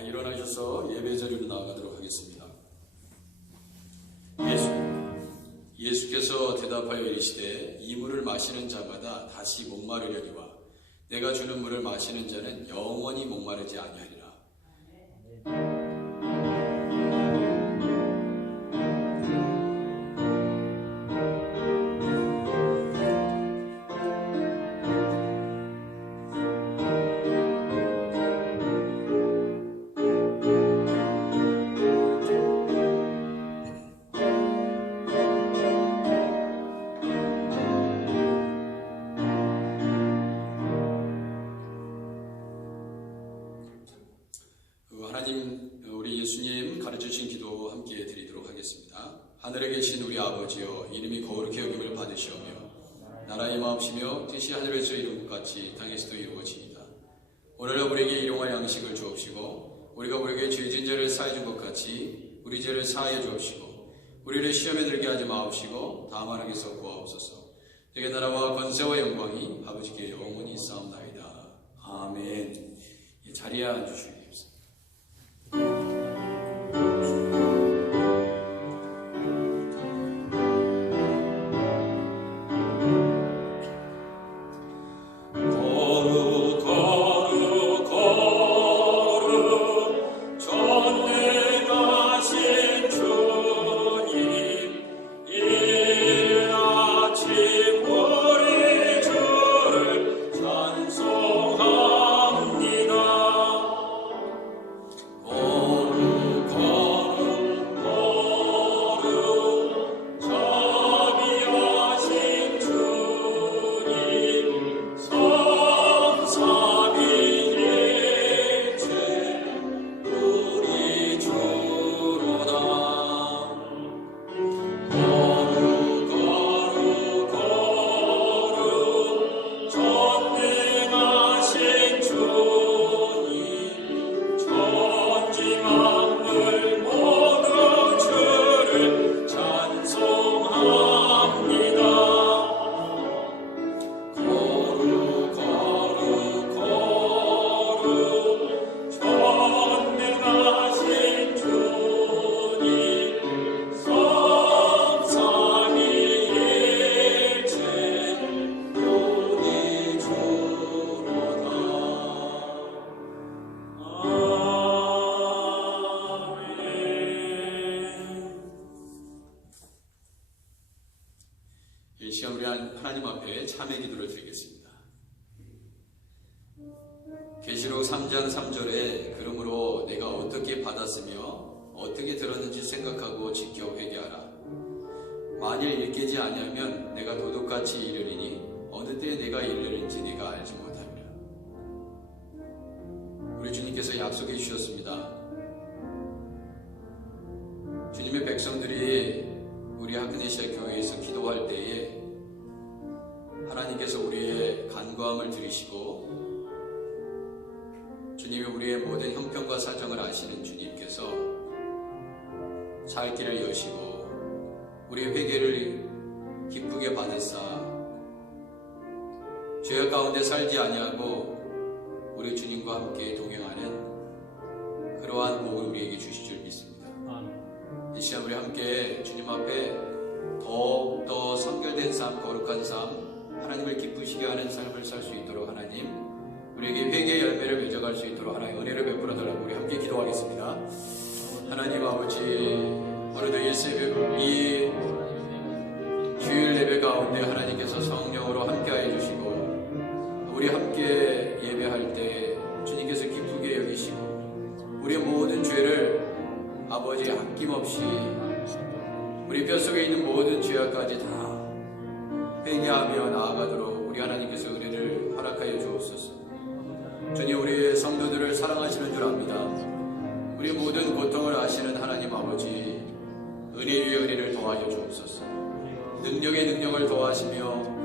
일어나셔서 예배 자리로 나아가도록 하겠습니다. 예수께서 대답하여 이르시되 이 물을 마시는 자마다 다시 목마르려니와 내가 주는 물을 마시는 자는 영원히 목마르지 아니하리라. 우리 예수님 가르쳐주신 기도 함께 드리도록 하겠습니다. 하늘에 계신 우리 아버지여, 이름이 거룩히 여김을 받으시오며 나라의 마옵시며 뜻이 하늘에서 이룬 것 같이 땅에서도 이루어지이다. 오늘날 우리에게 일용할 양식을 주옵시고 우리가 우리에게 죄진 자를 사해 준 것 같이 우리 죄를 사하여 주옵시고 우리를 시험에 들게 하지 마옵시고 다만 악에서 구하옵소서. 되게 나라와 권세와 영광이 아버지께 영원히 있사옵나이다. 아멘. 자리에 앉으시겠습니다. 이 시간 우리 하나님 앞에 참회 기도를 드리겠습니다. 계시록 3장 3절에 그러므로 내가 어떻게 받았으며 어떻게 들었는지 생각하고 지켜 회개하라. 만일 일깨지 아니하면 내가 도둑같이 이르리니 어느 때에 내가 이르는지 내가 알지 못함이라. 우리 주님께서 약속해 주셨습니다. 주님의 백성들이 우리 하크네시아 교회에서 기도할 때에 하나님께서 우리의 간구함을 들으시고 주님이 우리의 모든 형편과 사정을 아시는 주님께서 살 길을 여시고 우리의 회개를 기쁘게 받으사 죄악 가운데 살지 아니하고 우리 주님과 함께 동행하는 그러한 복을 우리에게 주실 줄 믿습니다. 이 시간 우리 함께 주님 앞에 더욱더 성결된 삶, 거룩한 삶, 하나님을 기쁘시게 하는 삶을 살 수 있도록 하나님 우리에게 회개의 열매를 맺어갈 수 있도록 하나님 은혜를 베풀어 달라고 우리 함께 기도하겠습니다. 하나님 아버지, 오늘도 이 주일 예배 가운데 하나님께서 성령으로 함께하여 주시고 우리 함께 예배할 때 주님께서 기쁘게 여기시고 우리의 모든 죄를 아버지 아낌없이 우리 뼛속에 있는 모든 죄악까지 다 회개하며 나아가도록 우리 하나님께서 은혜를 허락하여 주옵소서. 주님, 우리의 성도들을 사랑하시는 줄 압니다. 우리 모든 고통을 아시는 하나님 아버지, 은혜 위에 은혜를 더하여 주옵소서. 능력에 능력을 더하시며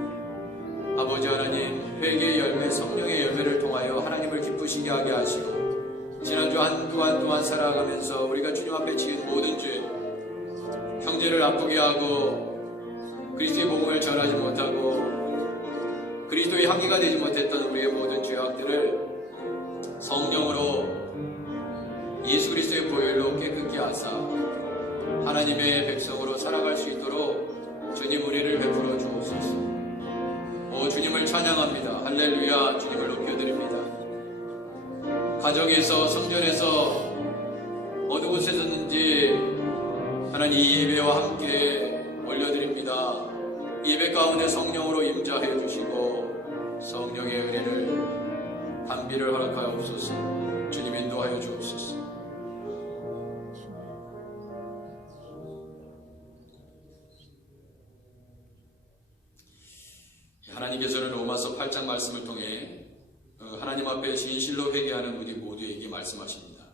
아버지 하나님, 회개의 열매, 성령의 열매를 통하여 하나님을 기쁘시게 하게 하시고 지난주 한 동안 살아가면서 우리가 주님 앞에 지은 모든 죄, 형제를 아프게 하고 그리스도의 복음을 전하지 못하고 그리스도의 향기가 되지 못했던 우리의 모든 죄악들을 성령으로 하사 하나님의 백성으로 살아갈 수 있도록 주님 우리를 베풀어 주옵소서. 오 주님을 찬양합니다. 할렐루야. 주님을 높여드립니다. 가정에서 성전에서 어느 곳에서든지 하나님 이 예배와 함께 올려드립니다. 예배 가운데 성령으로 임자해 주시고 성령의 은혜를 담비를 허락하옵소서. 주님 인도하여 주옵소서. 하나님께서는 로마서 8장 말씀을 통해 하나님 앞에 진실로 회개하는 우리 모두에게 말씀하십니다.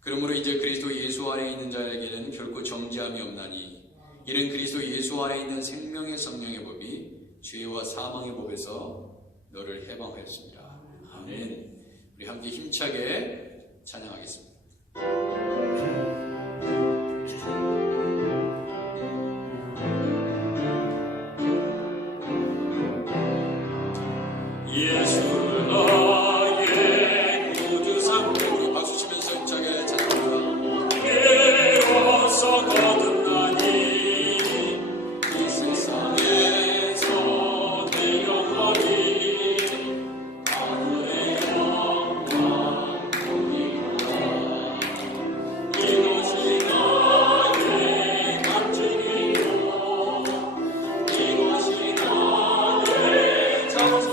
그러므로 이제 그리스도 예수 안에 있는 자에게는 결코 정죄함이 없나니 이는 그리스도 예수 안에 있는 생명의 성령의 법이 죄와 사망의 법에서 너를 해방하였습니다. 아멘. 우리 함께 힘차게 찬양하겠습니다. 예수 나의 구주 삼고 박수 치면서 힘차게 찬양합니다. 깨어서 거듭나니 이 세상에서 내 영원히 하늘의 영광 보이노라. 이것이 나의 간증이요 이것이 나의 장소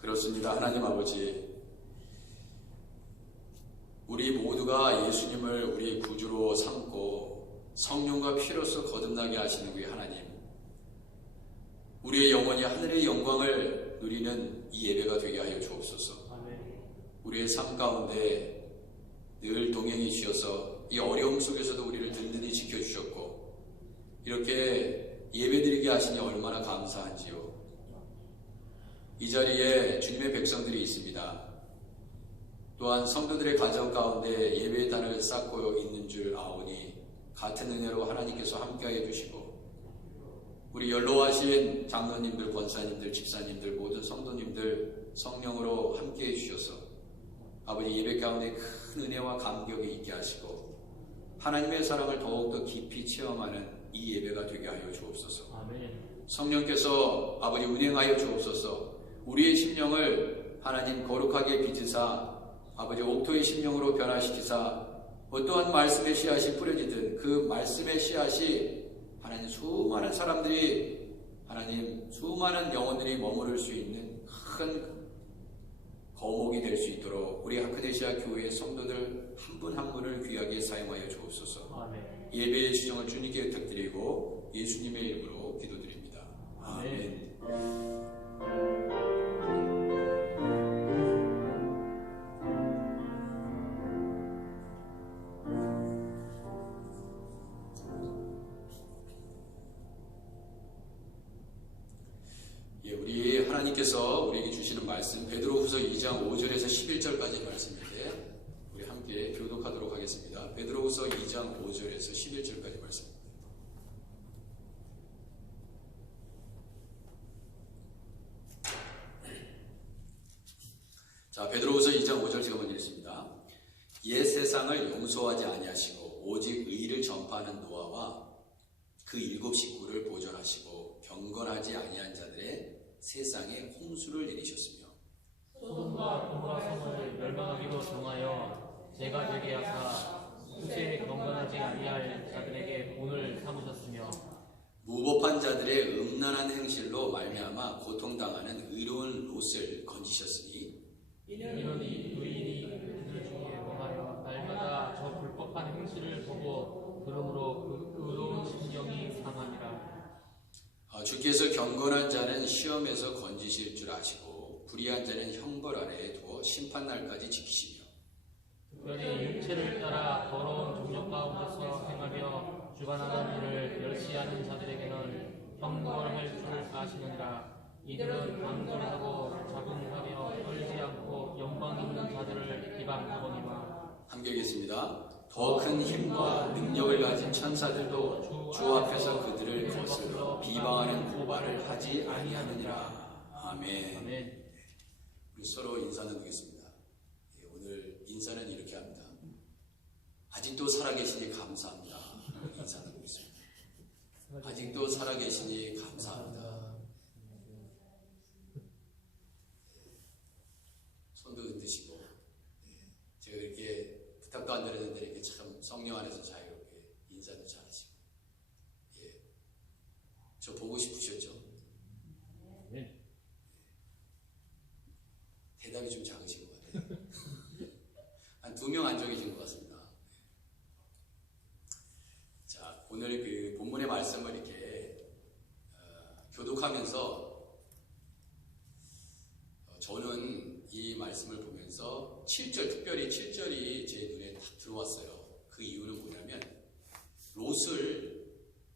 그렇습니다. 하나님 아버지, 우리 모두가 예수님을 우리 구주로 삼고 성령과 피로써 거듭나게 하시는 우리 하나님, 우리의 영혼이 하늘의 영광을 누리는 이 예배가 되게 하여 주옵소서. 우리의 삶 가운데 늘 동행해 주셔서 이 어려움 속에서도 우리를 든든히 지켜주셨고 이렇게 예배드리게 하시니 얼마나 감사한지요. 이 자리에 주님의 백성들이 있습니다. 또한 성도들의 가정 가운데 예배의 단을 쌓고 있는 줄 아오니 같은 은혜로 하나님께서 함께하여 주시고 우리 연로하신 장로님들, 권사님들, 집사님들, 모든 성도님들 성령으로 함께해 주셔서 아버지 예배 가운데 큰 은혜와 감격이 있게 하시고 하나님의 사랑을 더욱더 깊이 체험하는 이 예배가 되게 하여 주옵소서. 아멘. 성령께서 아버지 운행하여 주옵소서. 우리의 심령을 하나님 거룩하게 빚으사 아버지 옥토의 심령으로 변화시키사 어떠한 말씀의 씨앗이 뿌려지든 그 말씀의 씨앗이 하나님 수많은 사람들이 하나님 수많은 영혼들이 머무를 수 있는 큰 거목이 될 수 있도록 우리 하크데시아 교회의 성도들 한 분 한 분을 귀하게 사용하여 주옵소서. 아멘. 예배의 수정을 주님께 부탁드리고 예수님의 이름으로 기도드립니다. 아멘. 말씀 베드로후서 2장 5절에서 11절까지 말씀인데 우리 함께 교독하도록 하겠습니다. 베드로후서 2장 5절에서 11절까지 말씀. 자, 베드로후서 2장 5절 제가 먼저 읽습니다. 옛 세상을 용서하지 아니하시고 오직 의를 전파하는 노아와 그 7 식구를 보존하시고 경건하지 아니한 자들의 세상에 홍수를 내리셨으며 소돔과 고모라 성을 멸망하기로 정하여 제가 되게 하사 후세 경건하지 아니할 자들에게 본을 삼으셨으며 무법한 자들의 음란한 행실로 말미암아 고통당하는 의로운 롯을 건지셨으니 이는 이 의인이 그들 중에 거하여 날마다 저 불법한 행실을 보고 그러므로 그 의로운 심령이 상하니라. 주께서 경건한 자는 시험에서 건지실 줄 아시고 불의한 자는 형벌 아래에 두어 심판날까지 지키시며 특별히 육체를 따라 더러운 정욕 가운데서 행하며 주관하는 일을 멸시하는 자들에게는 형벌할 줄 아시느니라. 이들은 강건하고 자긍하며 떨지 않고 영광 있는 자들을 비방하거니와. 함께 읽겠습니다. 더 큰 힘과 능력을 가진 천사들도 주 앞에서 그들을 거슬러 비방하는 고발을 하지 아니하느니라. 아멘. 우리 서로 인사 나누겠습니다. 오늘 인사는 이렇게 합니다. 아직도 살아계시니 감사합니다. 인사 나누고 있습니다. 아직도 살아계시니 감사합니다. 손도 흔드시고, 제가 이렇게 부탁도 안 드렸는데 이렇게 참 성령 안에서 자유롭게 인사도 잘하시고, 저 보고 싶으셨죠? 네. 대답이 좀 작으신 것 같아요. 한 2명 앉아 계신 것 같습니다. 자, 오늘 그 본문의 말씀을 이렇게 교독하면서 저는 이 말씀을 보면서 7절, 특별히 7절이 제 눈에 딱 들어왔어요. 그 이유는 뭐냐면 롯을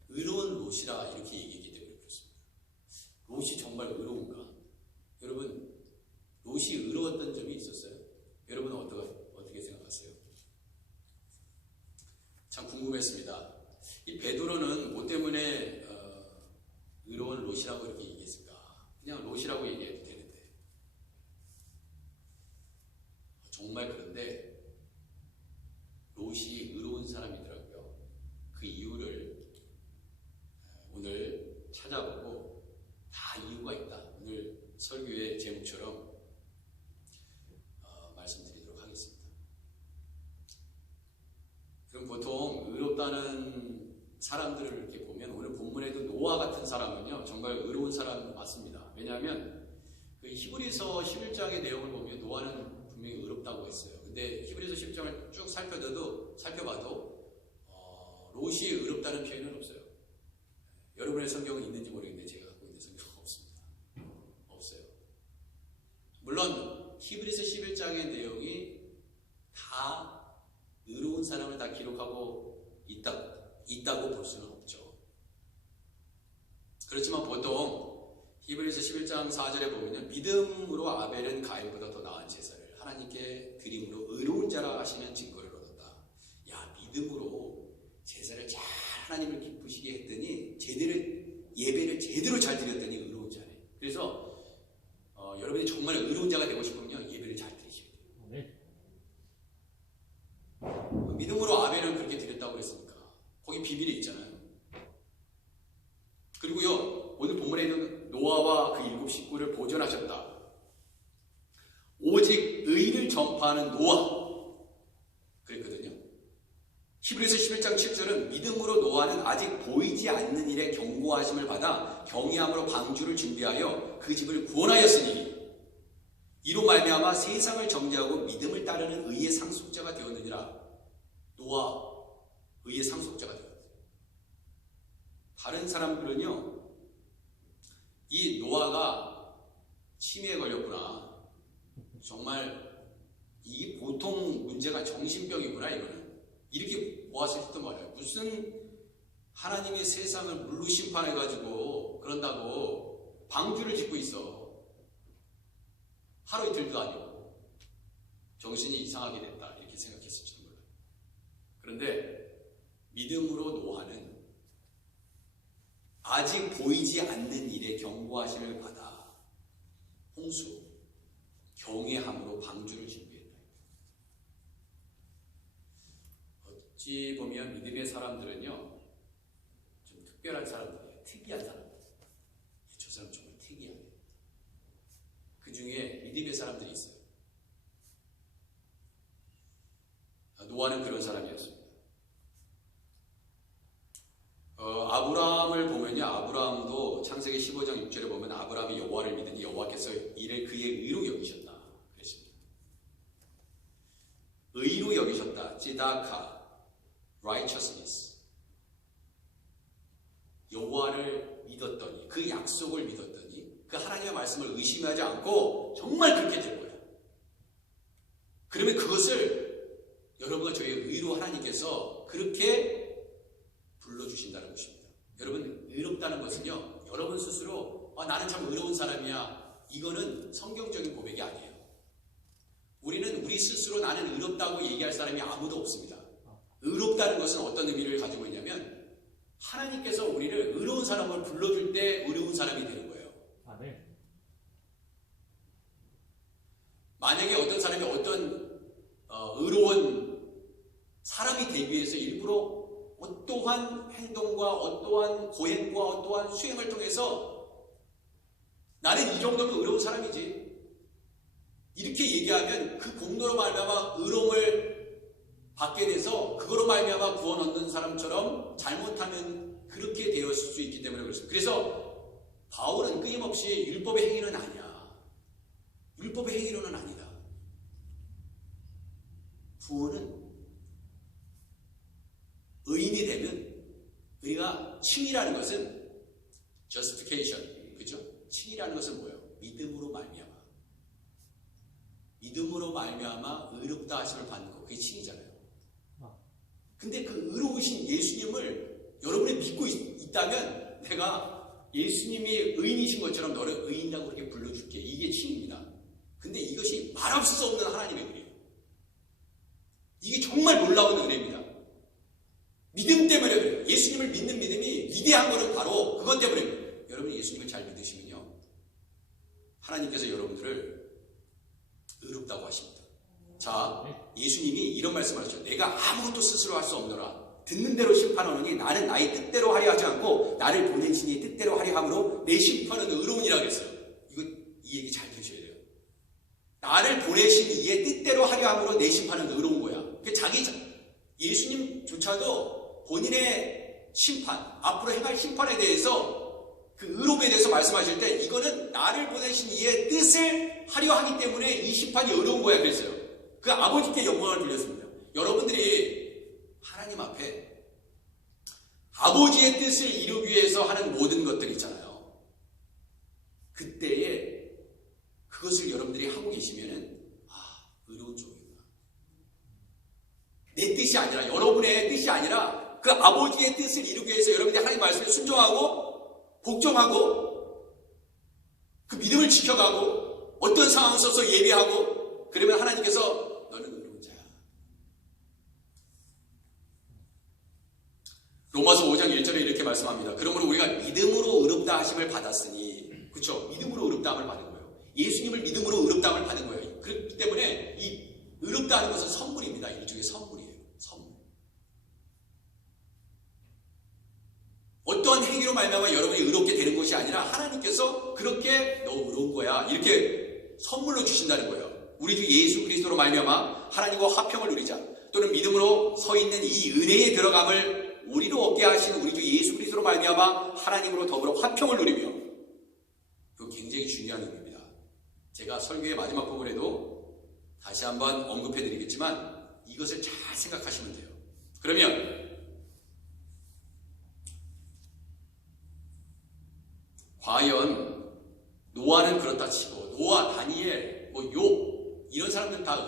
의로운 롯이라 이렇게 얘기했기 때문에 그렇습니다. 롯이 정말 의로운가? 여러분, 롯이 의로웠던 점이 있었어요? 여러분은 어떻게 생각하세요? 참 궁금했습니다. 이 베드로는 뭐 때문에 의로운 롯이라고 이렇게 얘기했을까? 그냥 롯이라고 얘기해도 되는데 정말 그런데 롯이 의로운 사람이더라고요. 그 이유를 오늘 찾아보고 다 이유가 있다. 오늘 설교의 제목처럼 말씀드리도록 하겠습니다. 그럼 보통 의롭다는 사람들을 이렇게 보면 오늘 본문에도 노아 같은 사람은요 정말 의로운 사람 맞습니다. 왜냐하면 그 히브리서 11장의 내용을 보면 노아는 분명히 의롭다고 했어요. 근데 히브리서 10장을 쭉 살펴봐도 롯이 의롭다는 표현은 없어요. 여러분의 성경은 있는지 모르겠는데 제가 갖고 있는 성경은 없습니다. 없어요. 물론 히브리서 11장의 내용이 다 의로운 사람을 다 기록하고 있다고 볼 수는 없죠. 그렇지만 보통 히브리서 11장 4절에 보면 믿음으로 아벨은 가인보다 더 나은 제사를 하나님께 드림으로 의로운 자라 하시는 증거를 얻었다. 야, 믿음으로 제사를 잘 하나님을 기쁘시게 했더니 예배를 제대로 잘 드렸더니 의로운 자네. 그래서 여러분이 정말 의로운 자가 되고 싶으면 예배를 잘 드리셔야 돼요. 네. 믿음으로 아벨은 그렇게 드렸다고 그랬으니까 거기 비밀이 있잖아요. 그리고요 오늘 본문에 있는 노아와 그 7 식구를 보존하셨다. 오직 의를 전파하는 노아 그랬거든요. 히브리서 11장 7절은 믿음으로 노아는 아직 보이지 않는 일에 경고하심을 받아 경외함으로 방주를 준비하여 그 집을 구원하였으니 이로 말미암아 세상을 정죄하고 믿음을 따르는 의의 상속자가 되었느니라. 노아 의의 상속자가 되었어요. 다른 사람들은요 이 노아가 치매에 걸렸구나, 정말 이게 보통 문제가 정신병이구나, 이거는 이렇게 보았을 때도 말이에요. 무슨 하나님의 세상을 물로 심판해가지고 그런다고 방주를 짓고 있어. 하루 이틀도 아니고 정신이 이상하게 됐다 이렇게 생각했을지도 몰라요. 그런데 믿음으로 노아는 아직 보이지 않는 일에 경고하심을 받아 홍수, 경외함으로 방주를 준비했다. 어찌 보면 믿음의 사람들은요 좀 특별한 사람들이에요. 특이한 사람들. 저 사람 정말 특이하네. 그 중에 믿음의 사람들이 있어요. 노아는 그런 사람이었습니다. 아브라함을 보면요, 아브라함도 창세기 15장 6절에 보면 아브라함이 여호와를 믿으니 여호와께서 이를 그의 의로 여기셨다 그랬습니다. 의로 여기셨다. 찌다카, righteousness. 여호와를 믿었더니, 그 약속을 믿었더니, 그 하나님의 말씀을 의심하지 않고 정말 그렇게 된 거예요. 그러면 그것을 여러분과 저의 의로 하나님께서 그렇게 불러주신다는 것입니다. 여러분, 의롭다는 것은요, 여러분 스스로 나는 참 의로운 사람이야, 이거는 성경적인 고백이 아니에요. 우리는 우리 스스로 나는 의롭다고 얘기할 사람이 아무도 없습니다. 의롭다는 것은 어떤 의미를 가지고 있냐면 하나님께서 우리를 의로운 사람을 불러줄 때 의로운 사람이 되는 거예요. 네. 만약에 어떤 사람이 어떤 의로운 사람이 되기 위해서 일부러 어떠한 행동과 어떠한 고행과 어떠한 수행을 통해서 나는 이 정도면 의로운 사람이지 이렇게 얘기하면 그 공로로 말미암아 의로움을 받게 돼서 그거로 말미암아 구원 얻는 사람처럼 잘못하면 그렇게 되었을 수 있기 때문에 그렇습니다. 그래서 바울은 끊임없이 율법의 행위는 아니야, 율법의 행위로는 아니다. 구원은 의인이 되면 우리가 칭이라는 것은 justification, 그죠? 칭이라는 것은 뭐예요? 믿음으로 말미암아. 믿음으로 말미암아 의롭다 하심을 받는 거, 그게 칭이잖아요. 근데 그 의로우신 예수님을 여러분이 믿고 있다면 내가 예수님이 의인이신 것처럼 너를 의인이라고 그렇게 불러줄게. 이게 칭입니다. 근데 이것이 말할 수 없는 하나님의 은혜예요. 이게 정말 놀라운 은혜입니다. 믿음 때문에 그래요. 예수님을 믿는 믿음이 위대한 것은 바로 그것 때문에 여러분이 예수님을 잘 믿으시면요, 하나님께서 여러분들을 의롭다고 하십니다. 자, 예수님이 이런 말씀을 하셨죠. 내가 아무것도 스스로 할 수 없노라. 듣는 대로 심판하노니 나는 나의 뜻대로 하려 하지 않고 나를 보내신 이의 뜻대로 하려 함으로 내 심판은 의로우니라 그랬어요. 이 얘기 잘 들으셔야 돼요. 나를 보내신 이의 뜻대로 하려 함으로 내 심판은 의로운 거야. 예수님조차도 본인의 심판, 앞으로 행할 심판에 대해서 그 의로움에 대해서 말씀하실 때 이거는 나를 보내신 이의 뜻을 하려 하기 때문에 이 심판이 어려운 거야 그랬어요. 그 아버지께 영광을 돌렸습니다. 여러분들이 하나님 앞에 아버지의 뜻을 이루기 위해서 하는 모든 것들 있잖아요. 그때에 그것을 여러분들이 하고 계시면은 의로운 종이구나. 내 뜻이 아니라, 여러분의 뜻이 아니라 그 아버지의 뜻을 이루기 위해서 여러분들이 하나님 말씀에 순종하고 복종하고 그 믿음을 지켜가고 어떤 상황을 써서 예배하고, 그러면 하나님께서 너는 의로운 자야. 로마서 5장 1절에 이렇게 말씀합니다. 그러므로 우리가 믿음으로 의롭다 하심을 받았으니, 그렇죠? 믿음으로 의롭다함을 받은 거예요. 예수님을 믿음으로 의롭다함을 받은 거예요. 그렇기 때문에 이 의롭다 하는 것은 선물입니다. 일종의 선물이에요. 선물. 어떠한 행위로 말미암아 여러분이 의롭게 되는 것이 아니라 하나님께서 그렇게 너 의로운 거야 이렇게 선물로 주신다는 거예요. 우리 주 예수 그리스도로 말미암아 하나님과 화평을 누리자, 또는 믿음으로 서 있는 이 은혜에 들어감을 우리로 얻게 하시는 우리 주 예수 그리스도로 말미암아 하나님으로 더불어 화평을 누리며, 그거 굉장히 중요한 의미입니다. 제가 설교의 마지막 부분에도 다시 한번 언급해 드리겠지만 이것을 잘 생각하시면 돼요. 그러면 과연 노아는 그렇다 치고 노아, 다니엘, 욥 이런 사람들 다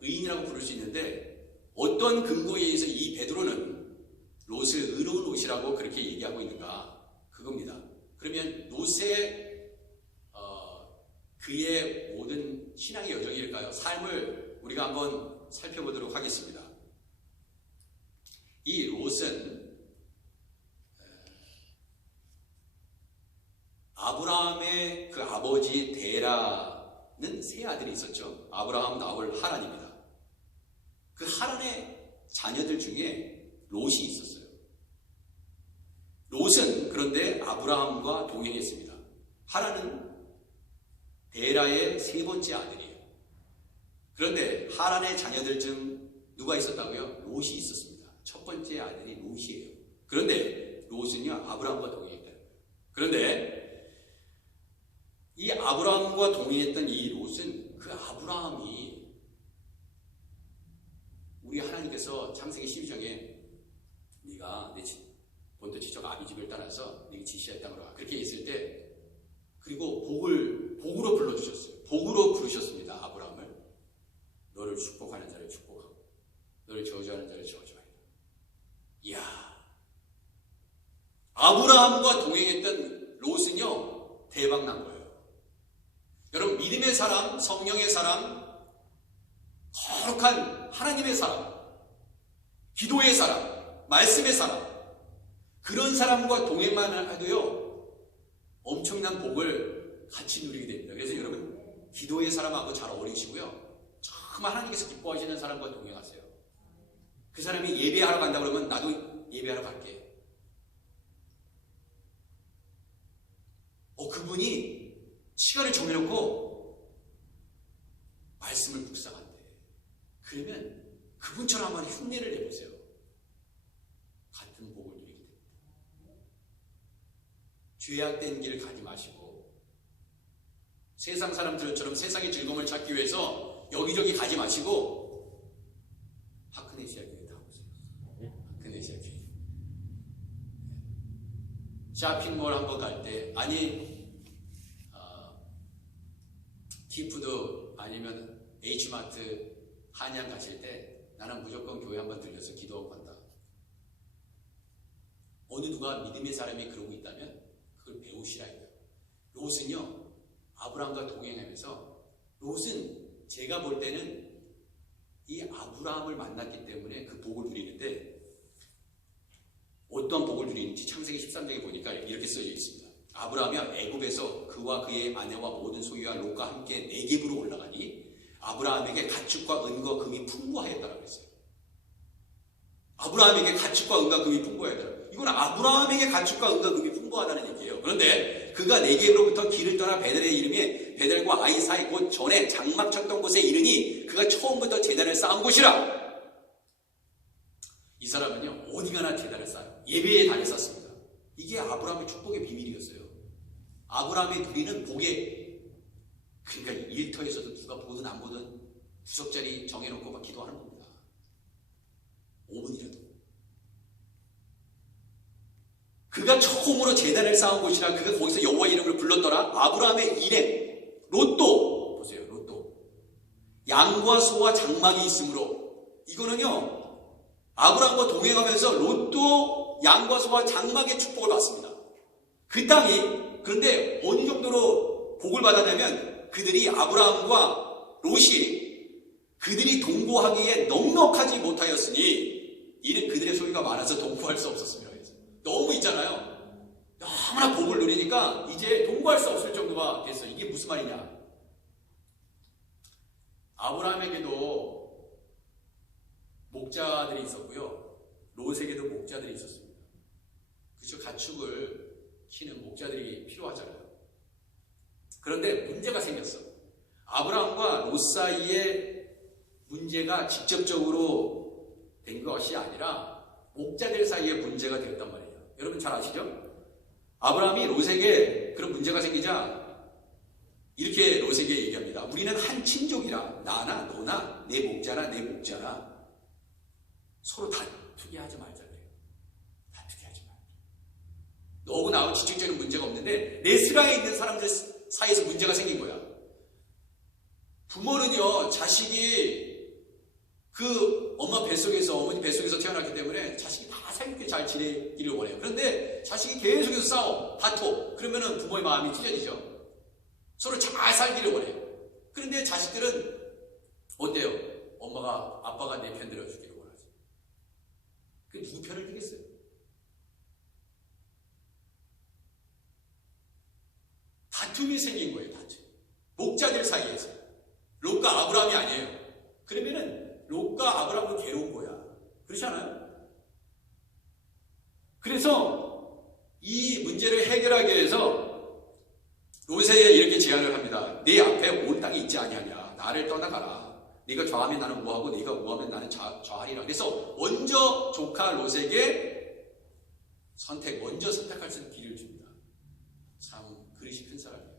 의인이라고 부를 수 있는데 어떤 근거에 의해서 이 베드로는 롯을 의로운 롯이라고 그렇게 얘기하고 있는가? 그겁니다. 그러면 롯의 그의 모든 신앙의 여정일까요? 삶을 우리가 한번 살펴보도록 하겠습니다. 이 롯은 아브라함의 그 아버지 데라는 세 아들이 있었죠. 아브라함, 나홀, 하란입니다. 그 하란의 자녀들 중에 롯이 있었어요. 롯은 그런데 아브라함과 동행했습니다. 하란은 데라의 세 번째 아들이에요. 그런데 하란의 자녀들 중 누가 있었다고요? 롯이 있었습니다. 첫 번째 아들이 롯이에요. 그런데 롯은요, 아브라함과 동행했다는 거예요. 그런데 이 아브라함과 동행했던 이 롯은 그 아브라함이 우리 하나님께서 창세기 12장에 네가 내 본토 지적 아비 집을 따라서 네가 지시할 땅으로 와. 그렇게 했을 때 그리고 복으로 불러주셨어요. 복으로 부르셨습니다. 아브라함을. 너를 축복하는 자를 축복하고 너를 저주하는 자를 저주하리라. 이야, 아브라함과 동행했던 롯은요 대박난 거예요. 여러분, 믿음의 사람, 성령의 사람, 거룩한 하나님의 사람, 기도의 사람, 말씀의 사람, 그런 사람과 동행만 해도요 엄청난 복을 같이 누리게 됩니다. 그래서 여러분, 기도의 사람하고 잘 어울리시고요, 정말 하나님께서 기뻐하시는 사람과 동행하세요. 그 사람이 예배하러 간다 그러면 나도 예배하러 갈게. 그분이 시간을 정해놓고 말씀을 묵상한대. 그러면 그분처럼 한번 흉내를 내보세요. 같은 복을 누리게 됩니다. 죄악된 길을 가지 마시고 세상 사람들처럼 세상의 즐거움을 찾기 위해서 여기저기 가지 마시고 하크네시아 교회 다 오세요. 하크네시아 교회. 쇼핑몰 한번 갈 때, 아니 티푸드 아니면 H마트, 한양 가실 때 나는 무조건 교회 한번 들려서 기도하고 간다. 어느 누가 믿음의 사람이 그러고 있다면 그걸 배우시라 이거예요. 롯은요 아브라함과 동행하면서, 롯은 제가 볼 때는 이 아브라함을 만났기 때문에 그 복을 누리는데, 어떤 복을 누리는지 창세기 13장에 보니까 이렇게 써져 있습니다. 아브라함이 애굽에서 그와 그의 아내와 모든 소유와 롯과 함께 네겝으로 올라가니 아브라함에게 가축과 은과 금이 풍부하였다라고 했어요. 아브라함에게 가축과 은과 금이 풍부하였다. 이건 아브라함에게 가축과 은과 금이 풍부하다는 얘기예요. 그런데 그가 네겝으로부터 길을 떠나 베델에 이르매 베델과 아이 사이 곧 전에 장막 쳤던 곳에 이르니 그가 처음부터 제단을 쌓은 곳이라. 이 사람은요 어디 가나 제단을 쌓아요. 예배의 단을 쌓습니다. 이게 아브라함의 축복의 비밀이었어요. 아브라함이 누리는 복의, 그러니까 일터에서도 누가 보든 안 보든 구석자리 정해놓고 막 기도하는 겁니다. 5분이라도. 그가 처음으로 제단을 쌓은 곳이라. 그가 거기서 여호와의 이름을 불렀더라. 아브라함의 일행 롯도, 보세요, 롯도 양과 소와 장막이 있으므로. 이거는요 아브라함과 동행하면서 롯도 양과 소와 장막의 축복을 받습니다. 그 땅이. 그런데 어느 정도로 복을 받았냐면, 그들이 아브라함과 롯이 그들이 동거하기에 넉넉하지 못하였으니 이는 그들의 소유가 많아서 동거할 수 없었으며. 너무 있잖아요. 너무나 복을 누리니까 이제 동거할 수 없을 정도가 됐어. 이게 무슨 말이냐? 아브라함에게도 목자들이 있었고요, 롯에게도 목자들이 있었습니다. 그죠? 가축을 키는 목자들이 필요하잖아요. 그런데 문제가 생겼어. 아브라함과 롯 사이에 문제가 직접적으로 된 것이 아니라 목자들 사이에 문제가 되었단 말이에요. 여러분 잘 아시죠? 아브라함이 롯에게 그런 문제가 생기자 이렇게 롯에게 얘기합니다. 우리는 한 친족이라. 나나 너나 내 목자나 내 목자나 서로 다투게 하지 말자 그래요. 다투게 하지 말자. 너하고 나하고 지적적인 문제가 없는데 내 수랑에 있는 사람들 사이에서 문제가 생긴 거야. 부모는요 자식이 그 엄마 뱃속에서, 어머니 뱃속에서 태어났기 때문에 자식이 다 사이좋게 잘 지내기를 원해요. 그런데 자식이 계속해서 싸워, 다퉈. 그러면은 부모의 마음이 찢어지죠. 서로 잘 살기를 원해요. 그런데 자식들은 어때요? 아빠가 내 편 들어주기를 원하지. 그 누구 편을 들겠어요? 다툼이 생긴 거예요, 다툼. 목자들 사이에서. 롯과 아브라함이 아니에요. 그러면은 롯과 아브라함은 괴로운 거야. 그렇지 않아요? 그래서 이 문제를 해결하기 위해서 롯에게 이렇게 제안을 합니다. 네 앞에 온 땅이 있지 아니하냐. 나를 떠나가라. 네가 좌하면 나는 우하고 네가 우하면 나는 좌하리라. 그래서 먼저 조카 롯에게 먼저 선택할 수 있는 길을 줍니다. 참 그릇이 큰 사람이에요.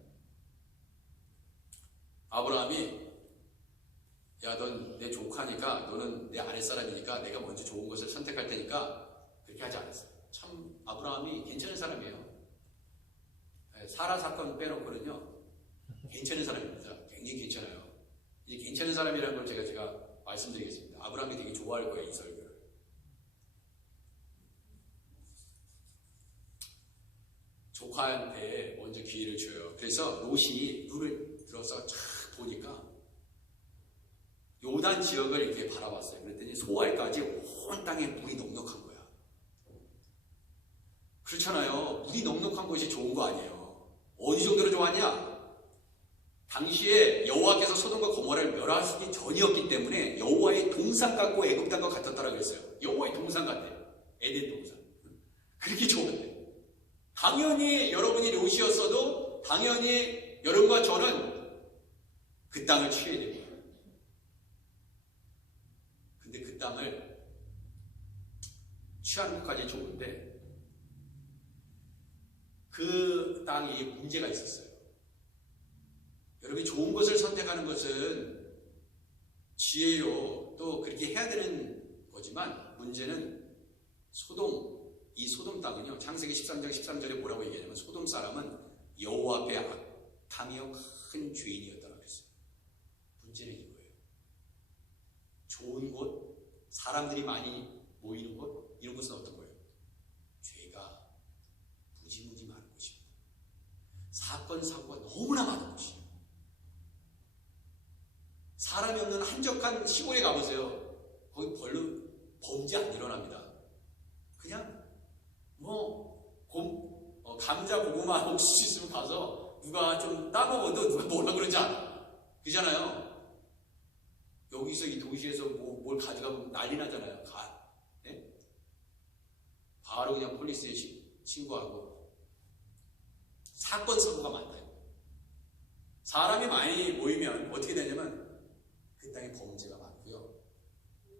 아브라함이 야, 넌 내 조카니까 너는 내 아랫사람이니까 내가 먼저 좋은 것을 선택할 테니까 그렇게 하지 않았어요. 참 아브라함이 괜찮은 사람이에요. 사라 사건 빼놓고는요 괜찮은 사람입니다. 굉장히 괜찮아요. 이 괜찮은 사람이라는 걸 제가 말씀드리겠습니다. 아브라함이 되게 좋아할 거예요, 이 설교를. 조카한테 먼저 기회를 줘요. 그래서 롯이 눈을 들어서 쫙 보니까 요단 지역을 이렇게 바라봤어요. 그랬더니 소알까지 온 땅에 물이 넉넉한 거야. 그렇잖아요. 물이 넉넉한 것이 좋은 거 아니에요. 어느 정도로 좋았냐? 당시에 여호와께서 소돔과 고모라를 멸하시기 전이었기 때문에 여호와의 동산 같고 애굽 땅과 같았다라고 했어요. 여호와의 동산 같대요. 에덴 동산. 그렇게 좋은데. 당연히 여러분이 롯이었어도 당연히 여러분과 저는 그 땅을 취해야 됩니다. 근데 그 땅을 취하는 것까지 좋은데 그 땅이 문제가 있었어요. 여러분이 좋은 것을 선택하는 것은 지혜요. 또 그렇게 해야 되는 거지만 문제는 이 소돔 땅은요. 창세기 13장 13절에 뭐라고 얘기하냐면 소돔 사람은 여호와 앞에 악하며 큰 죄인이었다고 그랬어요. 문제는 이거예요. 좋은 곳, 사람들이 많이 모이는 곳, 이런 곳은 어떤 거예요? 죄가 무지무지 많은 곳입니다. 사건, 사고가 너무나 많은 곳이에요. 사람이 없는 한적한 시골에 가보세요. 거기 별로 범죄 안 일어납니다. 그냥 감자, 고구마, 옥수수 있으면 가서 누가 좀 따먹어도 누가 뭐라 그러지 않아. 그잖아요. 여기서 이 도시에서 뭘 가져가면 난리 나잖아요. 네? 바로 그냥 폴리스에 신고하고. 사건, 사고가 많다. 사람이 많이 모이면 어떻게 되냐면 그 땅에 범죄가 많고요.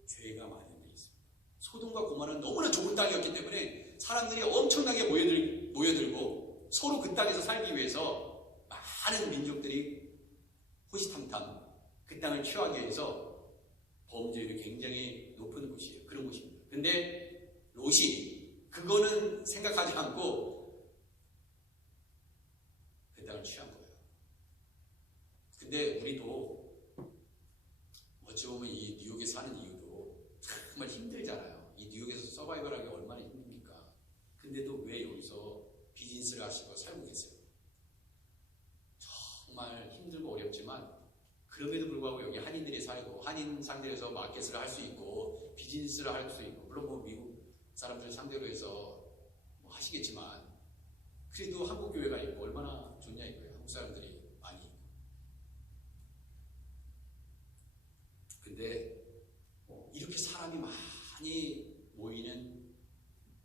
죄가 많이 있습니다. 소돔과 고모라는 너무나 좋은 땅이었기 때문에 사람들이 엄청나게 모여들고 서로 그 땅에서 살기 위해서 많은 민족들이 호시탐탐 그 땅을 취하기 위해서 범죄율이 굉장히 높은 곳이에요. 그런 곳입니다. 근데 롯이 그거는 생각하지 않고 그 땅을 취한 거예요. 근데 우리도 어찌 보면 이 뉴욕에 사는 이유도 정말 힘들잖아요. 이 뉴욕에서 서바이벌하기 얼마나 힘듭니까? 근데도 왜 여기서 비즈니스를 하시고 살고 계세요? 정말 힘들고 어렵지만 그럼에도 불구하고 여기 한인들이 살고 한인 상대에서 마켓을 할 수 있고 비즈니스를 할 수 있고 물론 뭐 미국 사람들 상대로 해서 뭐 하시겠지만 그래도 한국 교회가 있고 얼마나 좋냐 이거예요. 한국 사람들이 많이 있고. 근데 이렇게 사람이 많이 모이는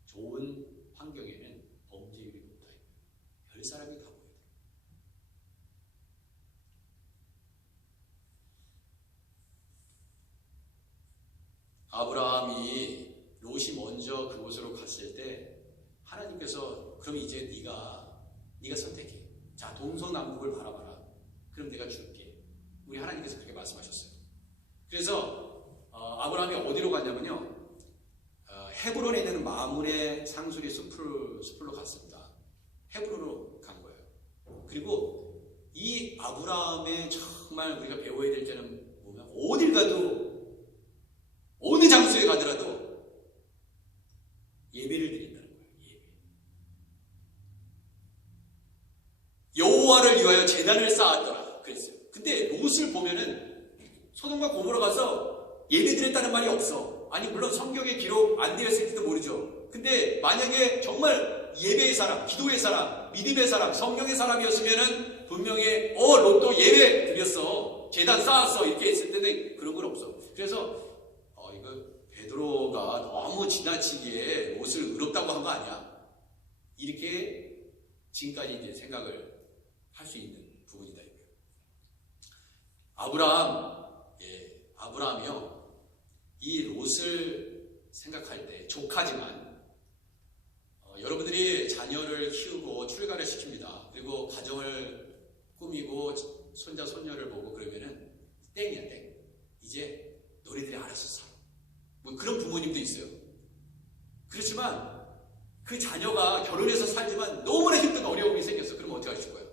좋은 환경에는 범죄율이 높다. 별 사람이 다 모여요. 아브라함이 롯이 먼저 그곳으로 갔을 때 하나님께서 그럼 이제 네가 선택해. 자, 동서남북을 바라봐라. 그럼 내가 줄게. 우리 하나님께서 그렇게 말씀하셨어요. 그래서 아브라함이 어디로 갔냐면요. 헤브론에 있는 마므레 상수리 숲으로 갔습니다. 헤브론으로 간 거예요. 그리고 이 아브라함의 정말 우리가 배워야 될 점은 보면 어딜 가도 어느 장소에 가더라도 예배를 드린다는 거예요. 예배. 여호와를 위하여 제단을 쌓아 예배드렸다는 말이 없어. 아니 물론 성경에 기록 안 되어 있을지도 모르죠. 근데 만약에 정말 예배의 사람, 기도의 사람, 믿음의 사람, 성령의 사람이었으면은 분명히 로또 예배 드렸어, 제단 쌓았어 이렇게 했을 때는 그런 건 없어. 그래서 이거 베드로가 너무 지나치게 롯을 의롭다고 한 거 아니야? 이렇게 지금까지 이제 생각을 할 수 있는 부분이다 이거예요. 아브라함이요, 이 롯을 생각할 때 조카지만 여러분들이 자녀를 키우고 출가를 시킵니다. 그리고 가정을 꾸미고 손자 손녀를 보고 그러면은 땡이야 땡. 이제 너희들이 알아서 살아. 뭐 그런 부모님도 있어요. 그렇지만 그 자녀가 결혼해서 살지만 너무나 힘든 어려움이 생겼어. 그러면 어떻게 하실 거예요?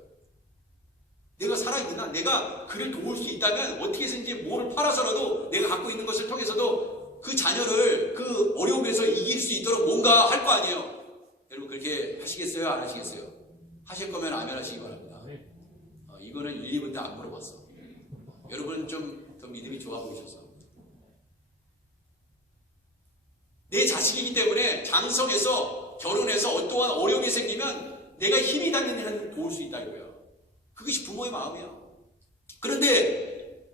내가 살아있나? 내가 그를 도울 수 있다면 어떻게 해서든지 뭐를 팔아서라도 내가 갖고 있는 것을 통해서도 그 자녀를 그 어려움에서 이길 수 있도록 뭔가 할 거 아니에요. 여러분 그렇게 하시겠어요? 안 하시겠어요? 하실 거면 아멘 하시기 바랍니다. 이거는 1, 2분 때 안 물어봤어. 여러분 좀 더 믿음이 좋아 보이셔서. 내 자식이기 때문에 장성해서 결혼해서 어떠한 어려움이 생기면 내가 힘이 닿는 한 도울 수 있다 이거야. 그것이 부모의 마음이야. 그런데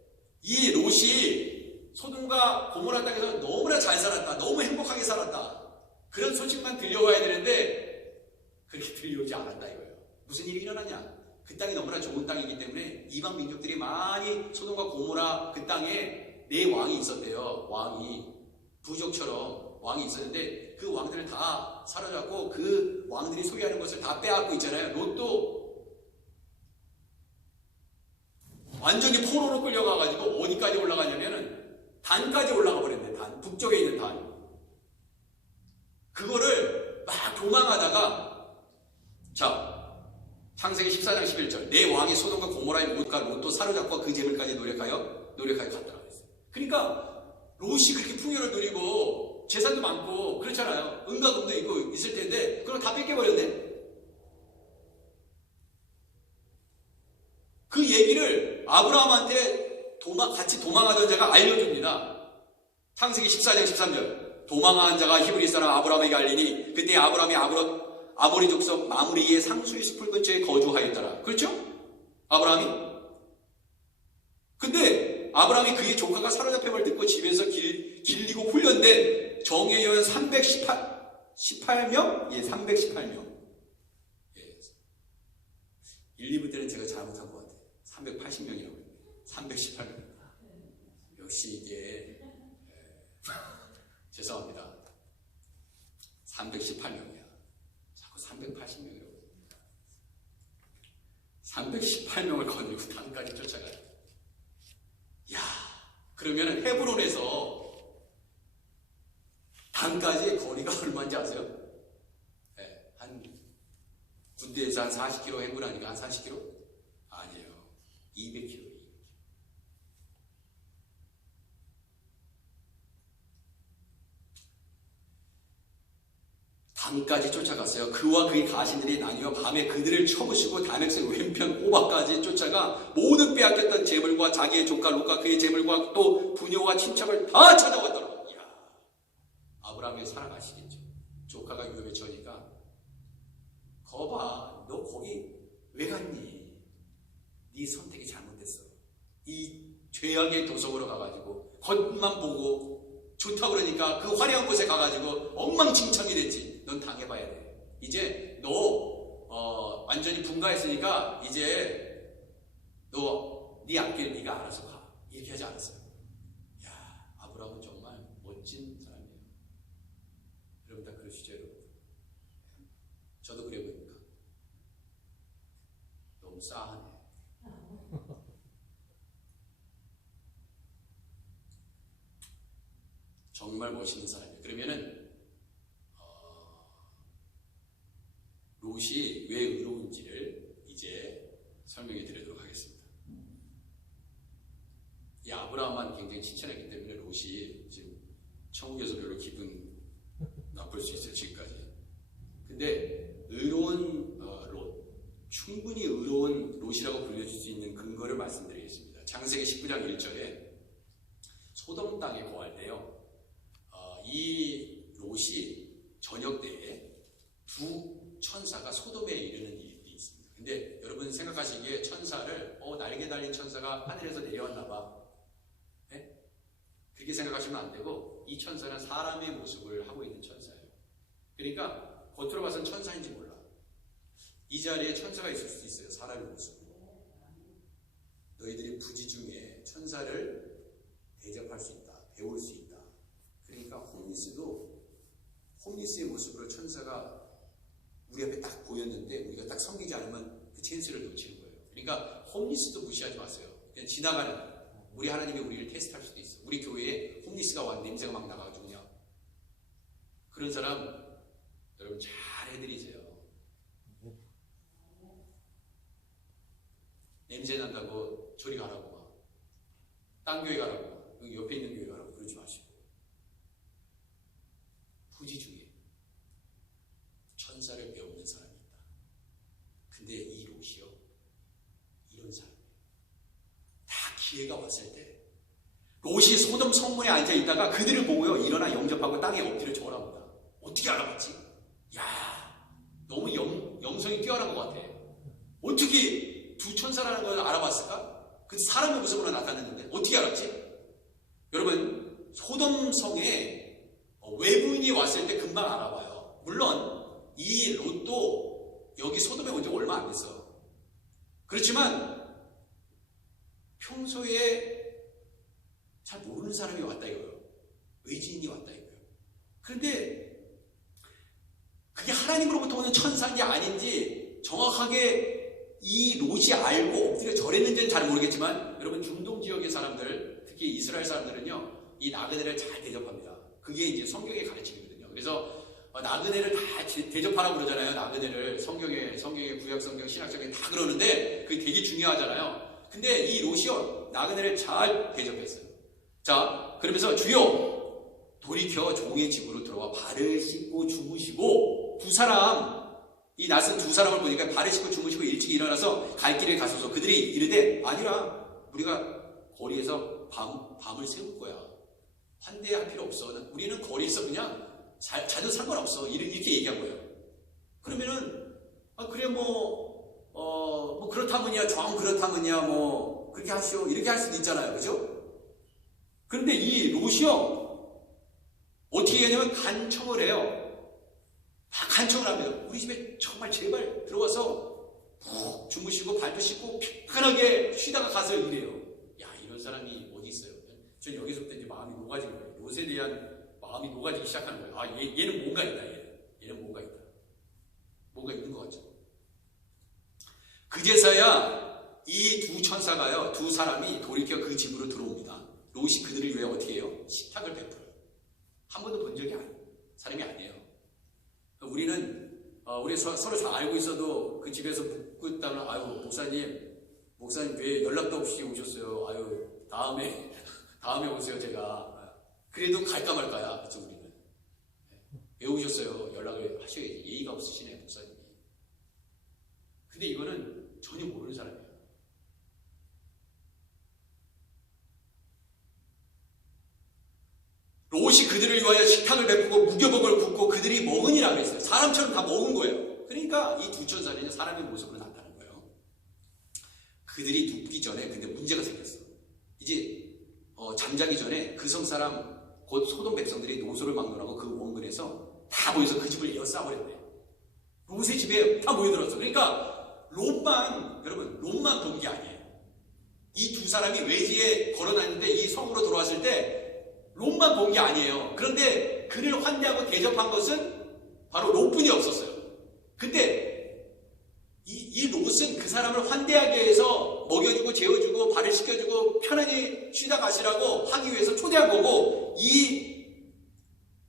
이 롯이 소돔과 고모라 땅에서 너무나 잘 살았다, 너무 행복하게 살았다, 그런 소식만 들려와야 되는데 그렇게 들려오지 않았다 이거예요. 무슨 일이 일어나냐? 그 땅이 너무나 좋은 땅이기 때문에 이방 민족들이 많이 소돔과 고모라 그 땅에 네 왕이 있었대요. 왕이 부족처럼 왕이 있었는데 그 왕들을 다 사로잡고 그 왕들이 소유하는 것을 다 빼앗고 있잖아요. 롯도 완전히 포로로 끌려가가지고 어디까지 올라가냐면은 단까지 올라가 버렸네. 단, 북쪽에 있는 단. 그거를 막 도망하다가, 자, 창세기 14장 11절. 내 왕이 소돔과 고모라의 못과 롯도 사로잡고 그 재물까지 노력하여 갔더라 그랬어요. 그러니까 롯이 그렇게 풍요를 누리고 재산도 많고 그렇잖아요. 은가금도 있고 있을 텐데 그걸 다 뺏겨버렸네. 그 얘기를 아브라함한테 같이 도망하던 자가 알려줍니다. 창세기 14장 13절. 도망한 자가 히브리 사람 아브라함에게 알리니 그때 아브라함이 아모리 족속 마므리의 상수의 숲을 근처에 거주하였더라. 그렇죠? 아브라함이. 근데 아브라함이 그의 조카가 사로잡힘을 듣고 집에서 길리고 훈련된 정예 요원 318명? 예, 318명. 예. 1, 2부 때는 제가 잘못한 것 같아요. 380명이라고 했는데 318명. 역시 이게 죄송합니다. 318명이야. 자꾸 380명이라고 합니다. 318명을 건너고 단까지 쫓아가요. 야, 그러면 헤브론에서 단까지의 거리가 얼마인지 아세요? 네, 한 군대에서 한 40km 행군하니까 한 40km? 아니에요. 200km. 단까지 쫓아갔어요. 그와 그의 가신들이 나뉘어 밤에 그들을 쳐부시고 다맥색 왼편 호박까지 쫓아가 모든 빼앗겼던 재물과 자기의 조카 롯과 그의 재물과 또 부녀와 친척을 다 찾아왔더라. 이야, 아브라함이 살아가시겠죠. 조카가 위험에 처하니까 거봐, 너 거기 왜 갔니? 네 선택이 잘못됐어. 이 죄악의 도성으로 가가지고 겉만 보고 좋다 그러니까 그 화려한 곳에 가가지고 엉망진창이 됐지. 넌 당해봐야 돼. 이제 너 완전히 분가했으니까 이제 너 네 앞길 네가 알아서 가. 이렇게 하지 않았어요. 야, 아브라함은 정말 멋진 사람이에요. 여러분 다 그러시죠, 여러분? 저도 그래 보입니까? 너무 싸하네. 정말 멋있는 사람이에요. 그러면은 롯이 왜 의로운지를 이제 설명해 드리도록 하겠습니다. 이 아브라함만 굉장히 칭찬했기 때문에 롯이 지금 천국에서 별로 기분 나쁠 수 있어요, 지금까지. 근데 의로운 롯, 충분히 의로운 롯이라고 불려줄 수 있는 근거를 말씀드리겠습니다. 창세기 19장 1절에 소돔 땅에 천사가 하늘에서 내려왔나 봐. 네? 그렇게 생각하시면 안 되고 이 천사는 사람의 모습을 하고 있는 천사예요. 그러니까 겉으로 봐서는 천사인지 몰라. 이 자리에 천사가 있을 수도 있어요. 사람의 모습으로. 너희들이 부지 중에 천사를 대접할 수 있다. 배울 수 있다. 그러니까 홈리스의 모습으로 천사가 우리 앞에 딱 보였는데 우리가 딱 섬기지 않으면 그 찬스를 놓치는 거예요. 그러니까 홈리스도 무시하지 마세요. 그냥 지나가는 우리 하나님이 우리를 테스트할 수도 있어. 우리 교회에 홈리스가 와 냄새가 막 나가지고 그냥 그런 사람 여러분 잘 해드리세요. 냄새 난다고 저리 가라고 막 딴 교회 가라고 막 여기 옆에 있는 교회 가라고 그러지 마시고 부지 중에 천사를 배우는 사람이 있다. 근데 이 롯이요 이런 사람이에요. 다 기회가 왔을 때 롯이 소돔 성문에 앉아 있다가 그들을 보고요 일어나 영접하고 땅에 엎드려 절합니다. 어떻게 알아봤지? 야 너무 영성이 뛰어난 것 같아. 어떻게 두 천사라는 걸 알아봤을까? 그 사람의 모습으로 나타났는데 어떻게 알았지? 여러분 소돔 성에 외부인이 왔을 때 금방 알아봐요. 물론 이 롯도 여기 소돔에 온 지 얼마 안 됐어. 그렇지만 평소에 잘 모르는 사람이 왔다 이거예요. 외지인이 왔다 이거예요. 그런데 그게 하나님으로부터 오는 천사인지 아닌지 정확하게 이 롯이 알고 엎드려 절했는지는 잘 모르겠지만 여러분 중동 지역의 사람들 특히 이스라엘 사람들은요 이 나그네를 잘 대접합니다. 그게 이제 성경의 가르침이거든요. 그래서 나그네를 다 대접하라고 그러잖아요. 나그네를 성경에 구약 성경 신약 성경에 다 그러는데 그게 되게 중요하잖아요. 근데 이 롯이요 나그네를 잘 대접했어요. 자 그러면서 주여 돌이켜 종의 집으로 들어와 발을 씻고 주무시고 이 낯선 두 사람을 보니까 발을 씻고 주무시고 일찍 일어나서 갈 길을 가소서. 그들이 이르되 아니라 우리가 거리에서 밤을 새울 거야. 환대할 필요 없어. 우리는 거리에서 그냥 자도 상관없어. 이렇게 얘기한 거예요. 그러면은 그래 뭐 그렇다면야 정 그렇다면야 뭐 그렇게 하시오. 이렇게 할 수도 있잖아요. 그죠? 그런데 이 롯이요 어떻게 하냐면 간청을 해요. 다 간청을 합니다. 우리 집에 정말 제발 들어와서 푹 주무시고 발도 씻고 편하게 쉬다가 가서 이래요. 야 이런 사람이 어디 있어요? 전 여기서부터 이제 마음이 녹아지는 거예요. 롯에 대한 마음이 녹아지기 시작하는 거예요. 아 얘는 뭔가 있다. 얘는 뭔가 있다. 뭔가 있는 것 같죠. 그제서야 이 두 천사가요 두 사람이 돌이켜 그 집으로 들어옵니다. 롯이 그들을 위해 어떻게 해요? 식탁을 베풀어요. 한 번도 본 적이 사람이 아니에요. 우리는 우리 서로 잘 알고 있어도 그 집에서 묵고 있다면 아유 목사님 왜 연락도 없이 오셨어요? 아유 다음에 오세요 제가. 그래도 갈까 말까야. 그쵸 우리는. 왜 오셨어요? 연락을 하셔야지. 예의가 없으시네 목사님이. 근데 이거는 전혀 모르는 사람이에요. 롯이 그들을 위하여 식탁을 베푸고 무교복을 굽고 그들이 먹으니라 그랬어요. 사람처럼 다 먹은 거예요. 그러니까 이 두 천사는 사람의 모습으로 나타난 거예요. 그들이 눕기 전에 근데 문제가 생겼어. 이제 잠자기 전에 그 성 사람 곧 소돔 백성들이 노소를 막론하고 그 원근에서 다 모여서 그 집을 에워싸버렸네. 롯의 집에 다 모여들었어. 그러니까 롯만 본 게 아니에요. 이 두 사람이 외지에 걸어다니는데 이 성으로 들어왔을 때 롯만 본 게 아니에요. 그런데 그를 환대하고 대접한 것은 바로 롯뿐이 없었어요. 근데 이 롯은 그 사람을 환대하기 위해서 먹여주고 재워주고 발을 씻겨주고 편안히 쉬다 가시라고 하기 위해서 초대한 거고 이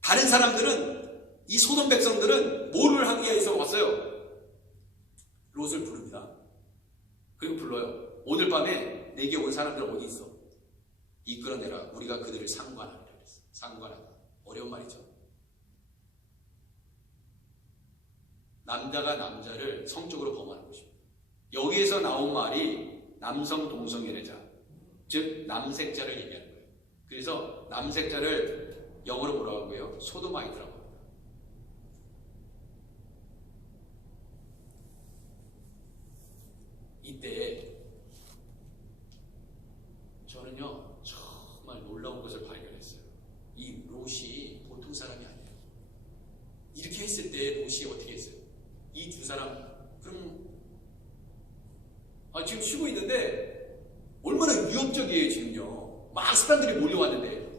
다른 사람들은 이 소돔 백성들은 뭐를 하기 위해서 왔어요? 롯을 부릅니다. 그리고 불러요. 오늘 밤에 내게 온 사람들 어디 있어? 이끌어내라. 우리가 그들을 상관하라 그랬어요. 상관하다. 어려운 말이죠. 남자가 남자를 성적으로 범하는 것입니다. 여기에서 나온 말이 남성 동성연애자, 즉 남색자를 얘기하는 거예요. 그래서 남색자를 영어로 뭐라고 하고요? 소도마이트라고 합니다. 이때 롯이 보통 사람이 아니에요. 이렇게 했을 때 롯이 어떻게 했어요? 이 두 사람 그럼 지금 쉬고 있는데 얼마나 위협적이에요. 지금요 막 사람들이 몰려왔는데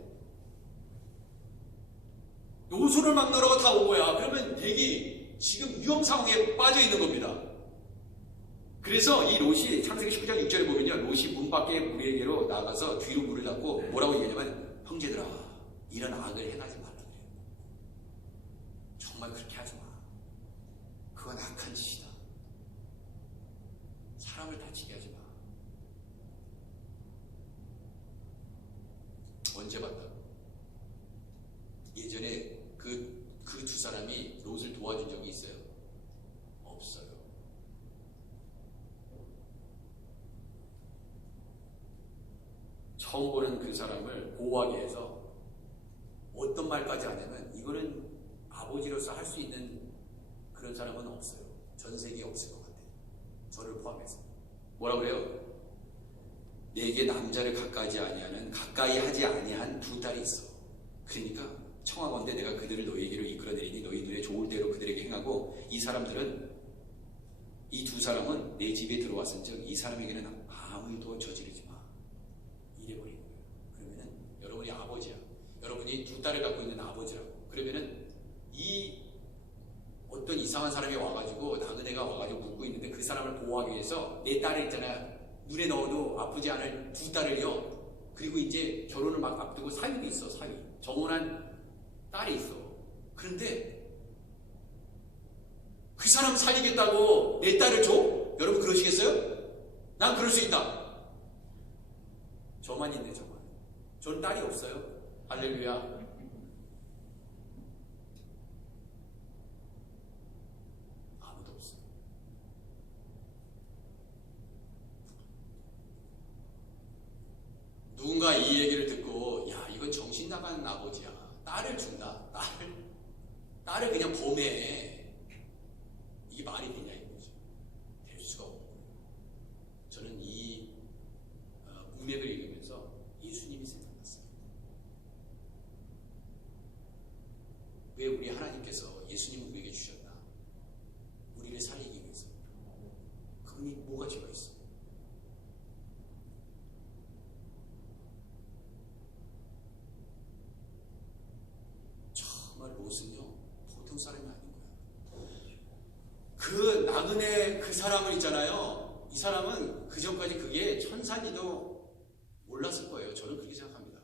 요소를 막느라고 다 온 거야. 그러면 얘기 지금 위험 상황에 빠져 있는 겁니다. 그래서 이 롯이 창세기 19장 6절에 보면요, 롯이 문 밖에 우리에게로 나가서 뒤로 문을 닫고 뭐라고 얘기하냐면, 형제들아 이런 악을 행하지 말라 그래요. 정말 그렇게 하지 마. 그건 악한 짓이다. 사람을 다치게 하지 마. 언제 봤다고? 예전에 그 두 사람이 롯을 도와준 적이 있어요? 없어요. 처음 보는 그 사람을 보호하기 위해서 어떤 말까지 하냐면, 이거는 아버지로서 할 수 있는 그런 사람은 없어요. 전 세계에 없을 것 같아요. 저를 포함해서. 뭐라고 그래요? 내게 남자를 가까이 하지 아니한 두 딸이 있어. 그러니까 청하건대 내가 그들을 너희에게로 이끌어내리니 너희 눈에 좋을 대로 그들에게 행하고, 이 사람들은, 이 두 사람은 내 집에 들어왔은즉 이 사람에게는 아무 일도 저지르지 마. 이래버리는 거예요. 그러면은 여러분이 아버지야. 여러분이 두 딸을 갖고 있는 아버지라고. 그러면은 이 어떤 이상한 사람이 와가지고, 나그네가 와가지고 묻고 있는데 그 사람을 보호하기 위해서 내 딸을 있잖아요, 눈에 넣어도 아프지 않을 두 딸을요, 그리고 이제 결혼을 막 앞두고 사위도 있어. 사위 정혼한 딸이 있어. 그런데 그 사람 살리겠다고 내 딸을 줘? 여러분 그러시겠어요? 난 그럴 수 있다. 저만 있네. 저만. 저는 딸이 없어요. 할렐루야. 아무도 없어요. 누군가 이 얘기를 듣고, 야, 이건 정신 나간 아버지야. 딸을 준다. 딸을 그냥 범해. 이게 말이 되냐 이거죠. 될 수가 없고. 저는 이 문맥을 읽으면서 예수님이 생각났어요. 왜 우리 하나님께서 예수님을 우리에게 주셨나? 우리를 살리기 위해서. 그분이 뭐가 죄가 있어? 정말 롯은요 보통 사람이 아닌 거야. 그 나그네 그 사람을 있잖아요. 이 사람은 그 전까지 그게 천사인지도 몰랐을 거예요. 저는 그렇게 생각합니다.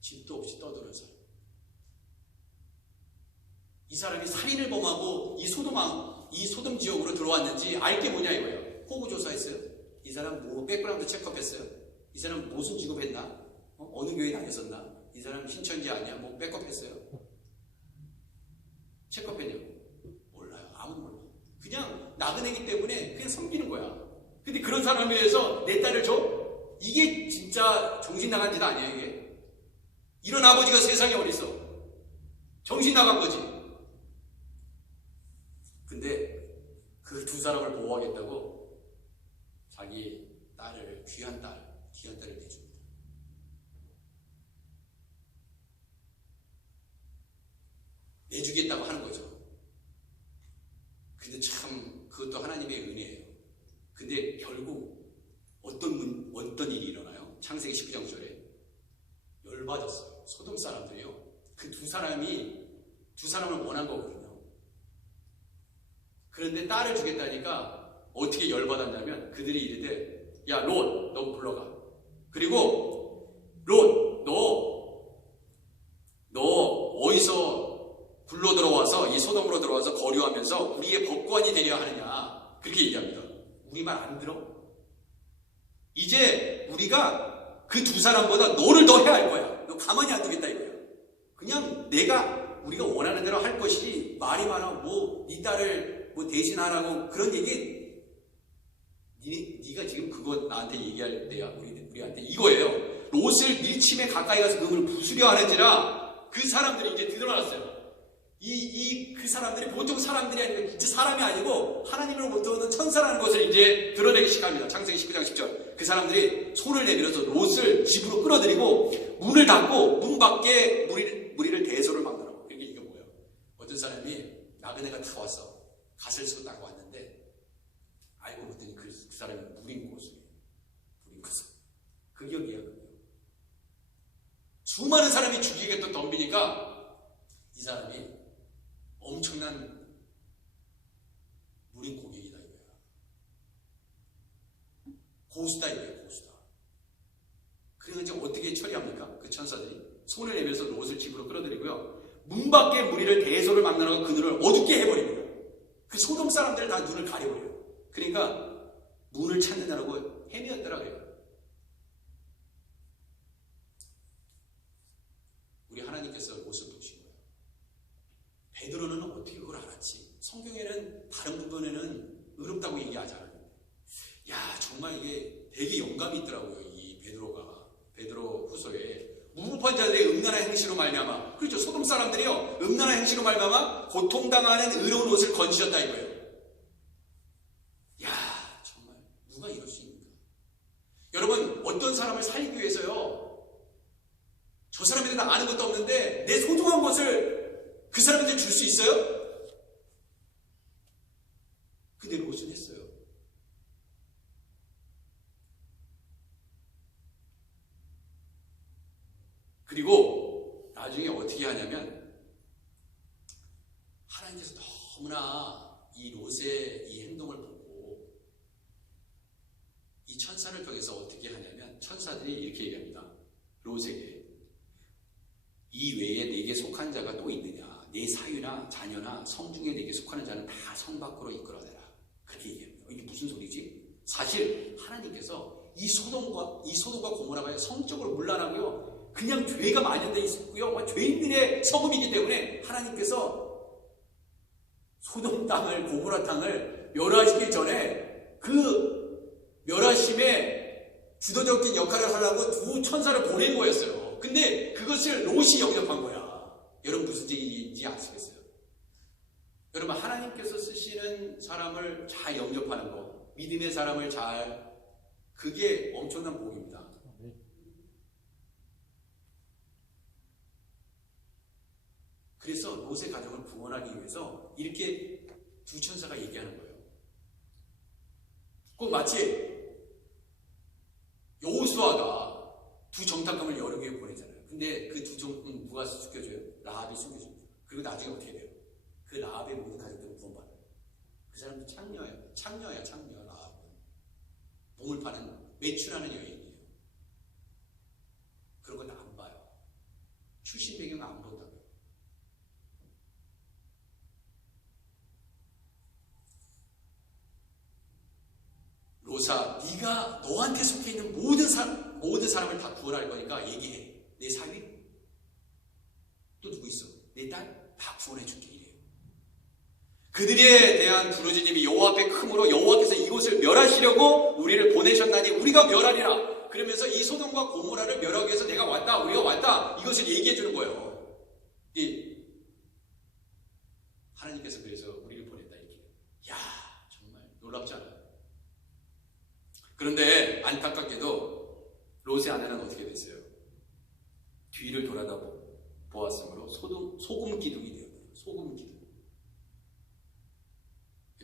집도 없이 떠드는 사람. 이 사람이 살인을 범하고 이 소돔 지역으로 들어왔는지 알 게 뭐냐 이거예요. 호구 조사했어요. 이 사람 뭐 백그라운드 체크업했어요. 이 사람 무슨 직업했나? 어느 교회 다녔었나? 이 사람 신천지 아니야? 뭐 백업했어요? 체크업했냐고? 몰라요. 아무도 몰라. 그냥 나그네기 때문에 그냥 섬기는 거야. 근데 그런 사람에 의해서 내 딸을 줘? 이게 진짜 정신 나간 짓 아니에요 이게? 이런 아버지가 세상에 어딨어? 정신 나간 거지. 근데 그 두 사람을 보호하겠다고 자기 딸을, 귀한 딸을 내줍니다. 내주겠다고 하는 거죠. 근데 참 그것도 하나님의 은혜예요. 근데 결국 어떤 일이 일어나요? 창세기 19장 9절에 열받았어요. 소돔 사람들이요. 그 두 사람을 원한 거거든요. 그런데 딸을 주겠다니까 어떻게 열받았냐면, 그들이 이르되, 야 롯, 너 불러가. 그리고 롯, 너 어디서 굴러 들어와서 이 소돔으로 들어와서 거류하면서 우리의 법관이 되려 하느냐, 그렇게 얘기합니다. 우리 말 안 들어? 이제 우리가 그 두 사람보다 너를 더 해야 할 거야. 너 가만히 안 두겠다 이거야. 그냥 우리가 원하는 대로 할 것이, 말이 많아 네 딸을 대신하라고 그런 얘기, 네가 지금 그거 나한테 얘기할 때야. 우리한테 이거예요. 롯을 밀침에 가까이 가서 그걸 부수려 하는지라 그 사람들이 이제 드러났어요. 그 사람들이 보통 사람들이 아니고 이제 사람이 아니고 하나님으로부터 오는 천사라는 것을 이제 드러내기 시작합니다. 창세기 19장 10절. 그 사람들이 손을 내밀어서 롯을 집으로 끌어들이고 문을 닫고 문 밖에 무리를 대소를 막느라고. 그게 이게 뭐예요? 어떤 사람이 나그네가 다 왔어. 갓을 쓰고 딱 왔는데 알고 봤더니 그 사람이 무린 고수예요. 무린 고수. 극역이야, 극역. 수많은 사람이 죽이겠다 덤비니까 이 사람이 엄청난 무린 고객이다 이거야. 고수다 이거야, 고수다. 그래서 이제 어떻게 처리합니까? 그 천사들이 손을 내밀어서 롯을 집으로 끌어들이고요. 문 밖에 무리를 대소를 막느라고 그늘을 어둡게 해버립니다. 그 소돔 사람들은 다 눈을 가려버려요. 그러니까 문을 찾느냐고 헤매었더라고요. 우리 하나님께서 롯을 보신 거예요. 베드로는 어떻게 그걸 알았지? 성경에는 다른 부분에는 의롭다고 얘기하지 않았는데, 야, 정말 이게 되게 영감이 있더라고요. 이 베드로 후서에 무법한 자들의 음란한 행실로 말미암아, 그렇죠, 소돔 사람들이요, 음란한 행실로 말미암아 고통당하는 의로운 옷을 건지셨다 이거예요. 야, 정말 누가 이럴 수 있습니까? 여러분, 어떤 사람을 살리기 위해서요, 저 사람에 대해 아는 것도 없는데 내 소중한 것을 그 사람한테 줄 수 있어요? 그대로 롯은 했어요. 그리고 나중에 어떻게 하냐면 하나님께서 너무나 이 롯의 이 행동을 보고 이 천사를 통해서 어떻게 하냐면 천사들이 이렇게 얘기합니다. 롯에게 이 외에 내게 속한 자가 또 있느냐? 내 사유나 자녀나 성 중에 내게 속하는 자는 다 성 밖으로 이끌어내라. 그렇게 얘기합니다. 이게 무슨 소리지? 사실 하나님께서 이 소돔과 고모라가 성적으로 문란하고요, 그냥 죄가 만연되어 있었고요, 죄인들의 성읍이기 때문에 하나님께서 소돔 땅을, 고모라 땅을 멸하시기 전에 그 멸하심에 주도적인 역할을 하려고 두 천사를 보낸 거였어요. 근데 그것을 롯이 영접한 거야. 여러분 무슨 얘기인지 아시겠어요? 여러분, 하나님께서 쓰시는 사람을 잘 영접하는 거, 믿음의 사람을 그게 엄청난 복입니다. 그래서 롯의 가정을 구원하기 위해서 이렇게 두 천사가 얘기하는 거예요. 꼭 마치 여호수아가 두 정탐꾼을 여러 개 보내잖아요. 근데 그 두 정탐꾼 누가 숨겨줘요? 라합이 숨겨줍니다. 그리고 나중에 어떻게 돼요? 그 라합의 모든 가족들은 구원받아요. 그 사람도 창녀야, 라합은. 몸을 파는, 매출하는 여인이에요. 그런 건 안 봐요. 출신 배경 안 본다고요. 롯아, 네가 너한테 속해 있는 모든 사람을 다 구원할 거니까 얘기해. 내 사위? 또 누구 있어? 내 딸? 다 구원해 줄게. 이래요. 그들에 대한 부르짖음이 여호와 앞에 크므로 여호와께서 이곳을 멸하시려고 우리를 보내셨나니 우리가 멸하리라. 그러면서 이 소돔과 고모라를 멸하기 위해서 우리가 왔다, 이것을 얘기해 주는 거예요. 하나님께서 그래서 우리를 보냈다 이렇게. 야, 정말 놀랍지 않아요? 그런데 안타깝게도 롯의 아내는 어떻게 됐어요? 뒤를 돌아다 보았으므로 소금 기둥이 되었어요. 소금 기둥.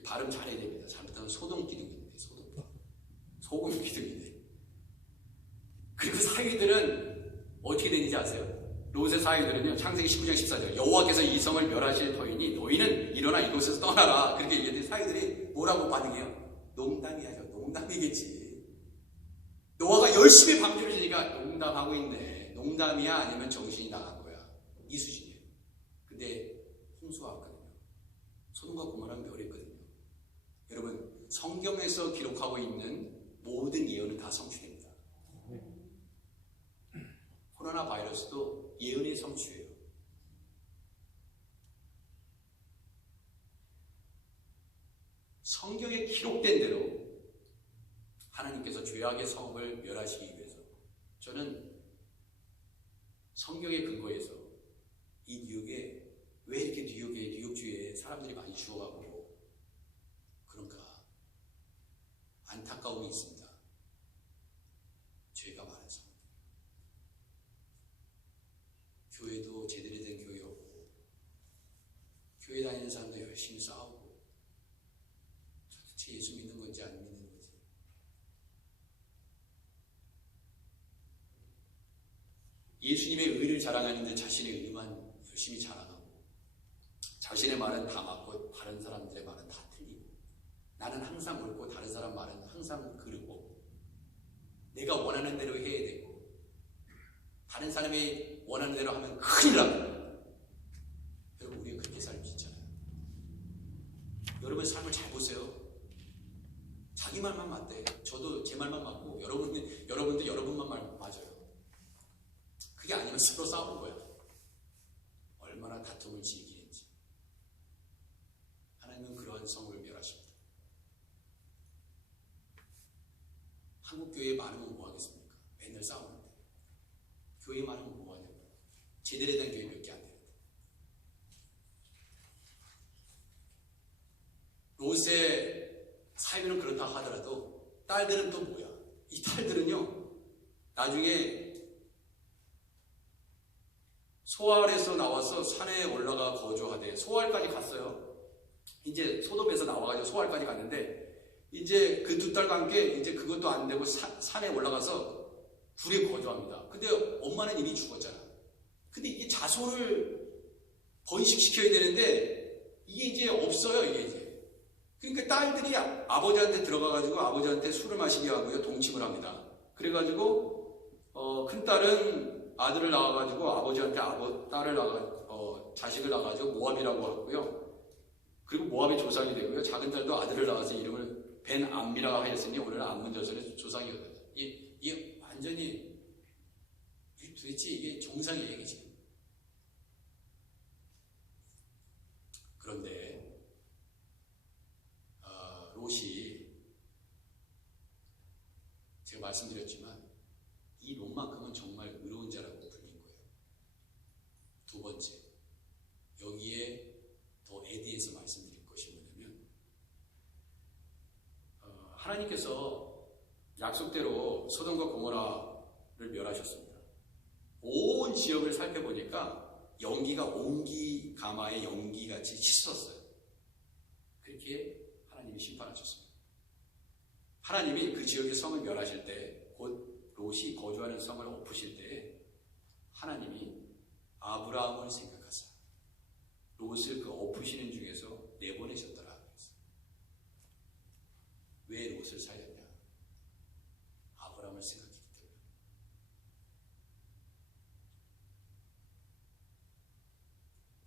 발음 잘해야 됩니다. 잘못하면 소돔 기둥인데, 소금 기둥인데. 그리고 사위들은 어떻게 되는지 아세요? 롯의 사위들은요, 창세기 19장 14절, 여호와께서 이 성을 멸하실 터이니 너희는 일어나 이곳에서 떠나라. 그렇게 얘기했는데 사위들이 뭐라고 반응해요? 농담이야죠. 농담이겠지. 노아가 열심히 방주를 지니까 농담하고 있네. 농담이야? 아니면 정신이 나간 거야? 이 수준이에요. 근데 홍수가 왔거든요. 소돔과 고모라는 멸했거든요. 여러분, 성경에서 기록하고 있는 모든 예언은 다 성취됩니다. 코로나 바이러스도 예언의 성취예요. 성경에 기록된 대로 하나님께서 죄악의 성읍을 멸하시기 위해서, 저는 성경의 근거에서 이 뉴욕에 왜 이렇게 뉴욕주에 사람들이 많이 죽어가고 그런가? 안타까움이 있습니다. 죄가 많아서. 교회도 제대로 된 교회 없고, 교회 다니는 사람도 열심히 싸우고, 도대체 예수 믿는 건지 안 믿는 건지. 예수님의 의를 자랑하는데 자신의 의만 열심히 자랑하고, 자신의 말은 다 맞고 다른 사람들의 말은 다 틀리고, 나는 항상 옳고 다른 사람 말은 항상 그르고, 내가 원하는 대로 해야 되고, 다른 사람이 원하는 대로 하면 큰일 나고. 여러분, 우리가 그렇게 살고 있잖아요. 여러분 삶을 잘 보세요. 자기 말만 맞대. 저도 제 말만 맞고, 여러분도 여러분만 말 맞아요. 그게 아니면 서로 싸우는 거야. 얼마나 다툼을 즐기는지. 하나님은 그러한 성을 멸하십니다. 한국 교회에 많으면 뭐 하겠습니까? 맨날 싸우는데. 교회 많으면 뭐 하냐고. 제대로 된 교회 몇 개 안 되는데. 롯의 삶은 그렇다 하더라도 딸들은 또 뭐야? 이 딸들은요, 나중에 소알에서 나와서 산에 올라가 거주하되, 소알까지 갔어요. 이제 소돔에서 나와가지고 소알까지 갔는데, 이제 그 두 딸과 함께 이제 그것도 안 되고 산에 올라가서 굴에 거주합니다. 근데 엄마는 이미 죽었잖아. 근데 이게 자손을 번식시켜야 되는데 이게 이제 없어요. 이게 이제. 그러니까 딸들이 아버지한테 들어가가지고 아버지한테 술을 마시게 하고요, 동침을 합니다. 그래가지고 큰 딸은 아들을 낳아가지고 아버지한테 자식을 낳아가지고 모압이라고 하고요. 그리고 모압의 조상이 되고요. 작은 딸도 아들을 낳아서 이름을 벤 암미라 하였으니 오늘은 암문자손의 조상이거든요. 이게 완전히 도대체 이게 정상의 얘기지. 그런데 롯이 제가 말씀드렸지만 이 롯만큼은 정말 의로운 자라고 불린 거예요. 두 번째, 여기에 더 에디에서 말씀드릴 것이 뭐냐면, 하나님께서 약속대로 소돔과 고모라를 멸하셨습니다. 온 지역을 살펴보니까 연기가 옹기 가마의 연기같이 치솟았어요. 그렇게 하나님이 심판하셨습니다. 하나님이 그 지역의 성을 멸하실 때, 곧 롯이 거주하는 성을 엎으실 때 하나님이 아브라함을 생각하사 롯을 그 엎으시는 중에서 내보내셨더라. 왜 롯을 살렸냐? 아브라함을 생각했기 때문에.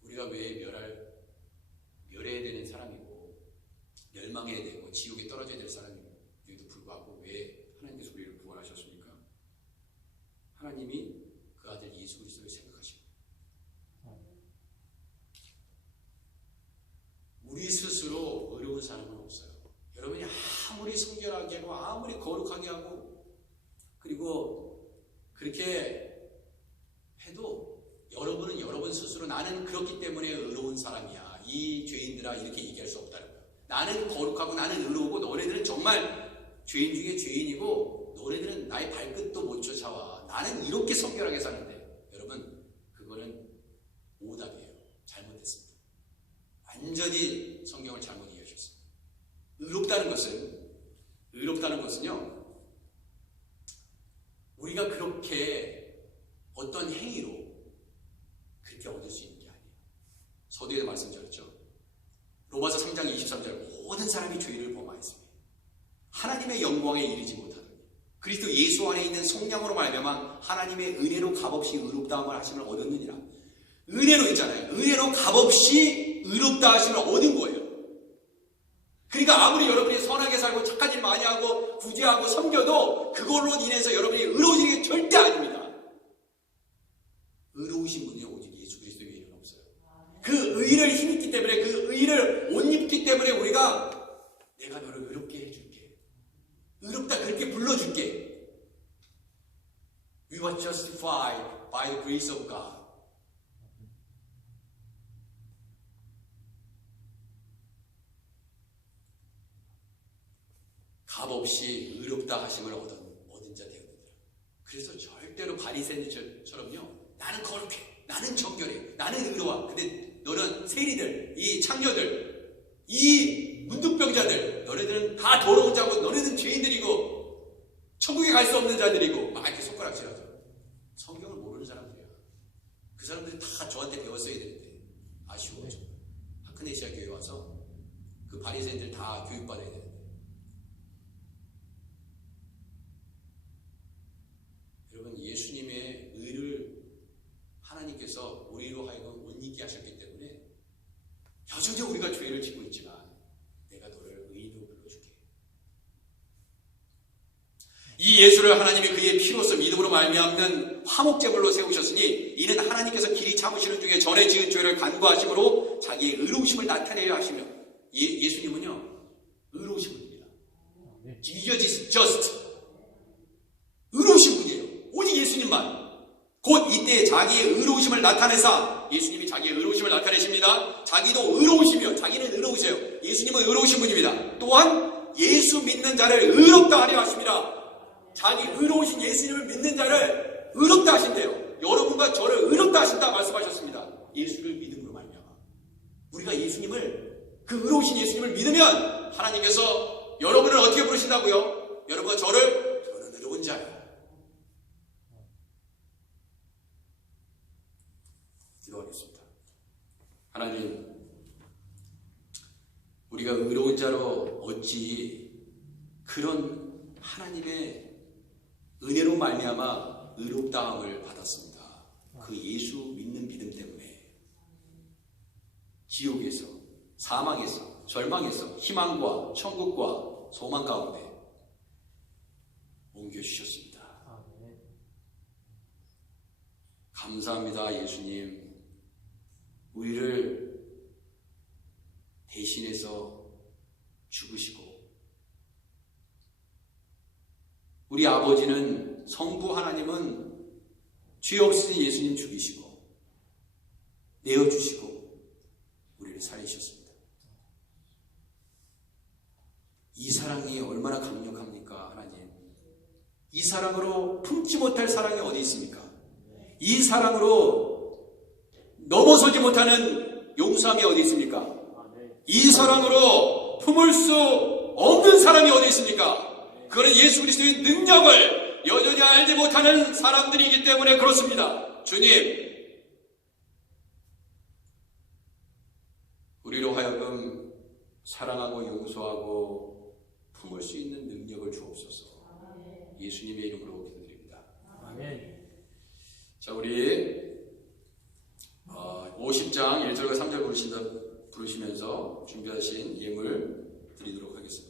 우리가 왜 멸해야 되는 사람이고 멸망해야 되고 지옥에 떨어져야 될 사람임에도 불구하고 왜 하나님께서 우리를 구원하셨습니까? 하나님이 그 아들 예수 그리스도를 생각하십니다. 우리 스스로 어려운 사람은 없어요. 여러분이 아무리 성결하게 하고 아무리 거룩하게 하고 그리고 그렇게 해도 여러분은 여러분 스스로 나는 그렇기 때문에 의로운 사람이야, 이 죄인들아, 이렇게 얘기할 수 없다는 거예요. 나는 거룩하고 나는 의로우고 너네들은 정말 죄인 중에 죄인이고 너네들은 나의 발끝도 못 쫓아와. 나는 이렇게 성결하게 사는데. 여러분, 그거는 오답이에요. 잘못됐습니다. 완전히 성경을 잘못 이해하셨습니다. 의롭다는 것은요, 우리가 그렇게 어떤 행위로 그렇게 얻을 수 있는 게 아니에요. 서두에도 말씀드렸죠. 로마서 3장 23절, 모든 사람이 죄를 범하였으니 하나님의 영광에 이르지 못하더니 그리스도 예수 안에 있는 성령으로 말미암아 하나님의 은혜로 값없이 의롭다함을 하심을 얻었느니라. 은혜로 있잖아요. 은혜로 값없이 의롭다 하심을 얻은 거예요. 그러니까 아무리 여러분이 선하게 살고 착한 일 많이 하고 구제하고 섬겨도 그걸로 인해서 여러분이 의로워지는 게 절대 아닙니다. 의로우신 분이 오직 예수 그리스도 외에는 없어요. 그 의를 힘입기 때문에, 그 의를 옷 입기 때문에 우리가 내가 너를 의롭게 해줄게, 의롭다 그렇게 불러줄게. We were justified by the grace of God. 값 없이 의롭다 하심을 얻은 자 되었느니라. 그래서 절대로 바리새인들처럼요, 나는 거룩해, 나는 정결해, 나는 의로워. 근데 너는 세리들, 이 창녀들, 이 문둥병자들, 너네들은 다 더러운 자고 너네들은 죄인들이고 천국에 갈 수 없는 자들이고 막 이렇게 손가락질하죠. 성경을 모르는 사람들이야. 그 사람들이 다 저한테 배웠어야 되는데 아쉬워요. 하크네시아 교회 와서 그 바리새인들 다 교육받아야 되는데. 여러분, 예수님의 의를 하나님께서 우리로 하여금 못 잊게 하셨기 때문에 여전히 우리가 죄를 짓고 있지만 내가 너를 의인으로 불러주게. 이 예수를 하나님이 그의 피로서 믿음으로 말미암는 화목제물로 세우셨으니 이는 하나님께서 길이 참으시는 중에 전에 지은 죄를 간구하심으로 자기의 의로우심을 나타내려 하시며. 예수님은요, 의로우신 분입니다. Jesus just 의로우신 분이에요. 오직 예수님만. 곧 이때 자기의 의로우심을 나타내사, 예수님이 자기의 의로우심을 나타내십니다. 자기도 의로우시며, 자기는 의로우세요. 예수님은 의로우신 분입니다. 또한 예수 믿는 자를 의롭다 하려 하십니다. 자기 의로우신 예수님을 믿는 자를 의롭다 하신대요. 여러분과 저를 의롭다 하신다 말씀하셨습니다. 예수를 믿음으로 말미암아. 우리가 예수님을, 그 의로우신 예수님을 믿으면 하나님께서 여러분을 어떻게 부르신다고요? 여러분과 저를, 너는 의로운 자야. 기도하겠습니다. 하나님, 우리가 의로운 자로 어찌 그런 하나님의 은혜로 말미암아 의롭다함을 받았습니다. 그 예수 믿는 믿음 때문에 지옥에서, 사망에서, 절망에서 희망과 천국과 소망 가운데 옮겨주셨습니다. 감사합니다. 예수님, 우리를 대신해서 죽으시고, 우리 아버지는, 성부 하나님은 죄 없으신 예수님 죽이시고 내어주시고 우리를 살리셨습니다. 이 사랑이 얼마나 강력합니까? 하나님, 이 사랑으로 품지 못할 사랑이 어디 있습니까? 이 사랑으로 넘어서지 못하는 용서함이 어디 있습니까? 이 사랑으로 품을 수 없는 사람이 어디 있습니까? 그거는 예수 그리스도의 능력을 여전히 알지 못하는 사람들이기 때문에 그렇습니다. 주님, 우리로 하여금 사랑하고 용서하고 품을 수 있는 능력을 주옵소서. 예수님의 이름으로 기도드립니다. 아멘. 자, 우리 50장 1절과 3절 부르시면서 준비하신 예물 드리도록 하겠습니다.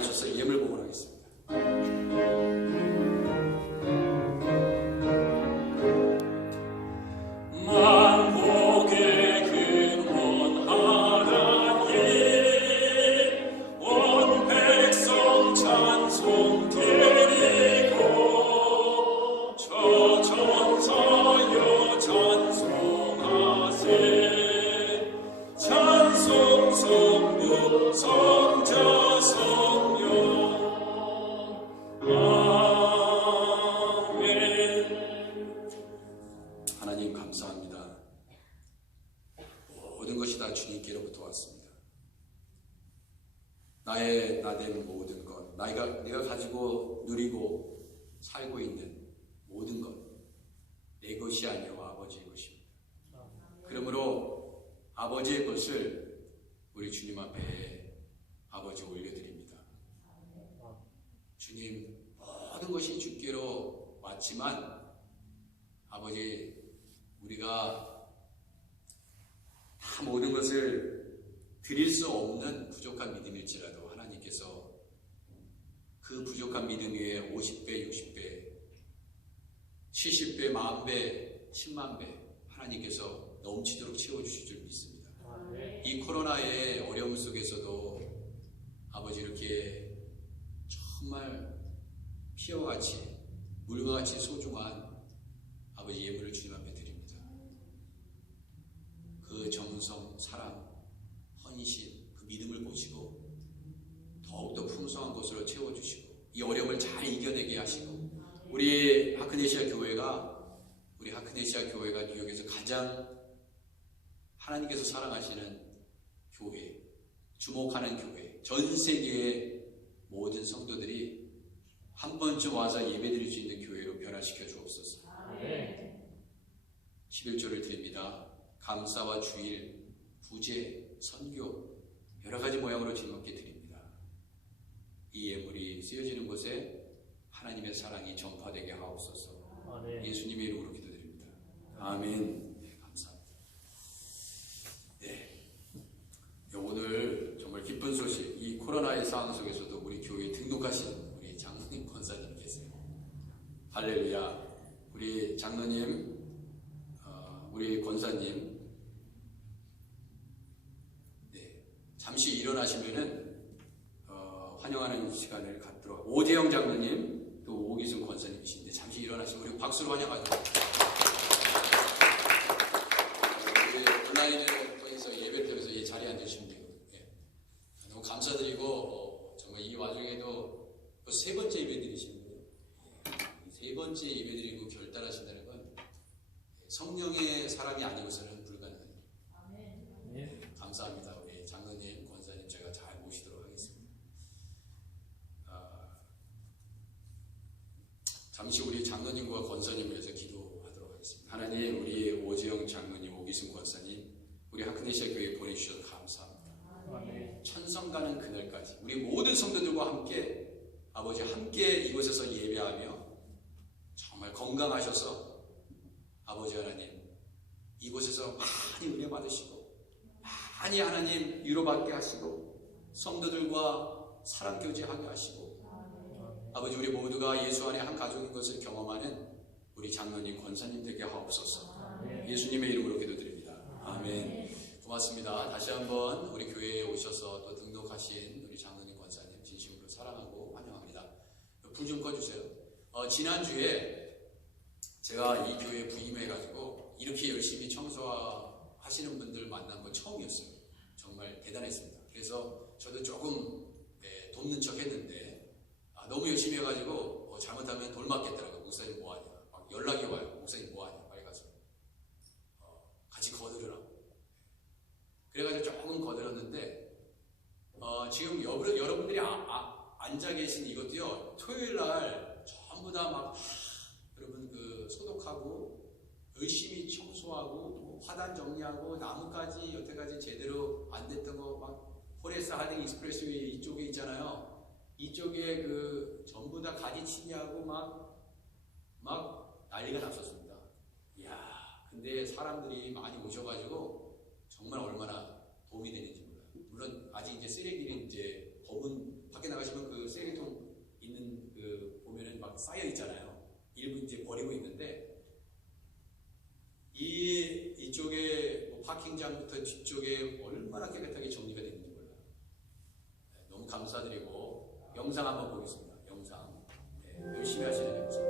일어나셔서 예물 봉헌하겠습니다. 성자 성령 아멘. 하나님 감사합니다. 모든 것이 다 주님께로부터 왔습니다. 나의 나된 모든 것, 내가 가지고 누리고 살고 있는 모든 것, 내 것이 아니라 아버지의 것입니다. 그러므로 아버지의 것을 우리 주님 앞에 아버지 올려드립니다. 주님, 모든 것이 주께로 왔지만 아버지, 우리가 다 모든 것을 드릴 수 없는 부족한 믿음일지라도 하나님께서 그 부족한 믿음 위에 50배, 60배, 70배, 10,000배, 100,000배 하나님께서 넘치도록 채워주실 줄 믿습니다. 이 코로나의 어려움 속에서도 아버지 이렇게 정말 피와 같이 물과 같이 소중한 아버지 예물을 주님 앞에 드립니다. 그 정성, 사랑, 헌신, 그 믿음을 보시고 더욱더 풍성한 것으로 채워주시고 이 어려움을 잘 이겨내게 하시고 우리 하크네시아 교회가 뉴욕에서 가장 하나님께서 사랑하시는 교회, 주목하는 교회, 전 세계의 모든 성도들이 한 번쯤 와서 예배드릴 수 있는 교회로 변화시켜 주옵소서. 11조를 드립니다. 감사와 주일, 구제, 선교 여러 가지 모양으로 주님께 드립니다. 이 예물이 쓰여지는 곳에 하나님의 사랑이 전파되게 하옵소서. 예수님의 이름으로 기도드립니다. 아멘. 네, 감사합니다. 네, 오늘 정말 기쁜 소식, 이 코로나의 상황 속에서도 우리 교회에 등록하신 우리 장로님 권사님 계세요. 할렐루야. 우리 장로님, 우리 권사님, 네, 잠시 일어나시면은 환영하는 시간을 갖도록. 오재영 장로님, 또 오기순 권사님이신데 잠시 일어나시면 우리 박수로 환영하죠. 우리 온라인을 통해서 예배 때문에 이 자리에 앉으시면 되거든요. 네. 너무 감사드리고 정말 이 와중에도 세 번째 예배 드리시는 거예요. 세 번째 예배 드리고 결단하신다는 건 성령의 사람이 아니고서는 불가능해요. 네. 감사합니다. 우리 장로님, 권사님 제가 잘 모시도록 하겠습니다. 잠시 우리 장로님과 권사님을 위해서 기도하도록 하겠습니다. 하나님, 우리 오재영 장로님, 오기순 권사님, 우리 하크네시아 교회에 보내주셔서 감사합니다. 천성 가는 그날까지 우리 모든 성도들과 함께 아버지 함께 이곳에서 예배하며 정말 건강하셔서 아버지 하나님 이곳에서 많이 은혜 받으시고 많이 하나님 위로받게 하시고 성도들과 사랑 교제하게 하시고 아버지 우리 모두가 예수 안에 한 가족인 것을 경험하는 우리 장로님 권사님 되게 하옵소서. 예수님의 이름으로 기도드립니다. 아멘. 고맙습니다. 다시 한번 우리 교회에 오셔서 또 등록하신 우리 장로님 권사님 진심으로 사랑하고 환영합니다. 불 좀 꺼주세요. 지난주에 제가 이 교회에 부임해가지고 이렇게 열심히 청소하시는 분들 만난 건 처음이었어요. 정말 대단했습니다. 그래서 저도 조금 돕는 척 했는데 너무 열심히 해가지고 잘못하면 돌 맞겠더라고요. 목사님 뭐하냐. 막 연락이 와요. 목사님 뭐하냐. 빨리 가서 같이 거들으라고. 그래가지고 조금 거들었는데 지금 여러분들이 앉아 계신 이것도요. 토요일날 전부 다 막 여러분 그 소독하고 열심히 청소하고 뭐 화단 정리하고 나무까지 여태까지 제대로 안 됐던 거 막 포레스트 하딩 익스프레스웨이 이쪽에 있잖아요. 이쪽에 그 전부 다 가지치기하고 막 난리가 났었습니다. 이야, 근데 사람들이 많이 오셔가지고 정말 얼마나 도움이 되는지 몰라요. 물론 아직 이제 쓰레기는 이제 검은 밖에 나가시면 그 쓰레기통 있는 그 보면은 막 쌓여 있잖아요. 일부 이제 버리고 있는데 이쪽에 뭐 파킹장부터 뒤쪽에 얼마나 깨끗하게 정리가 됐는지 몰라요. 너무 감사드리고. 영상 한번 보겠습니다. 영상. 열심히 하시는 영상.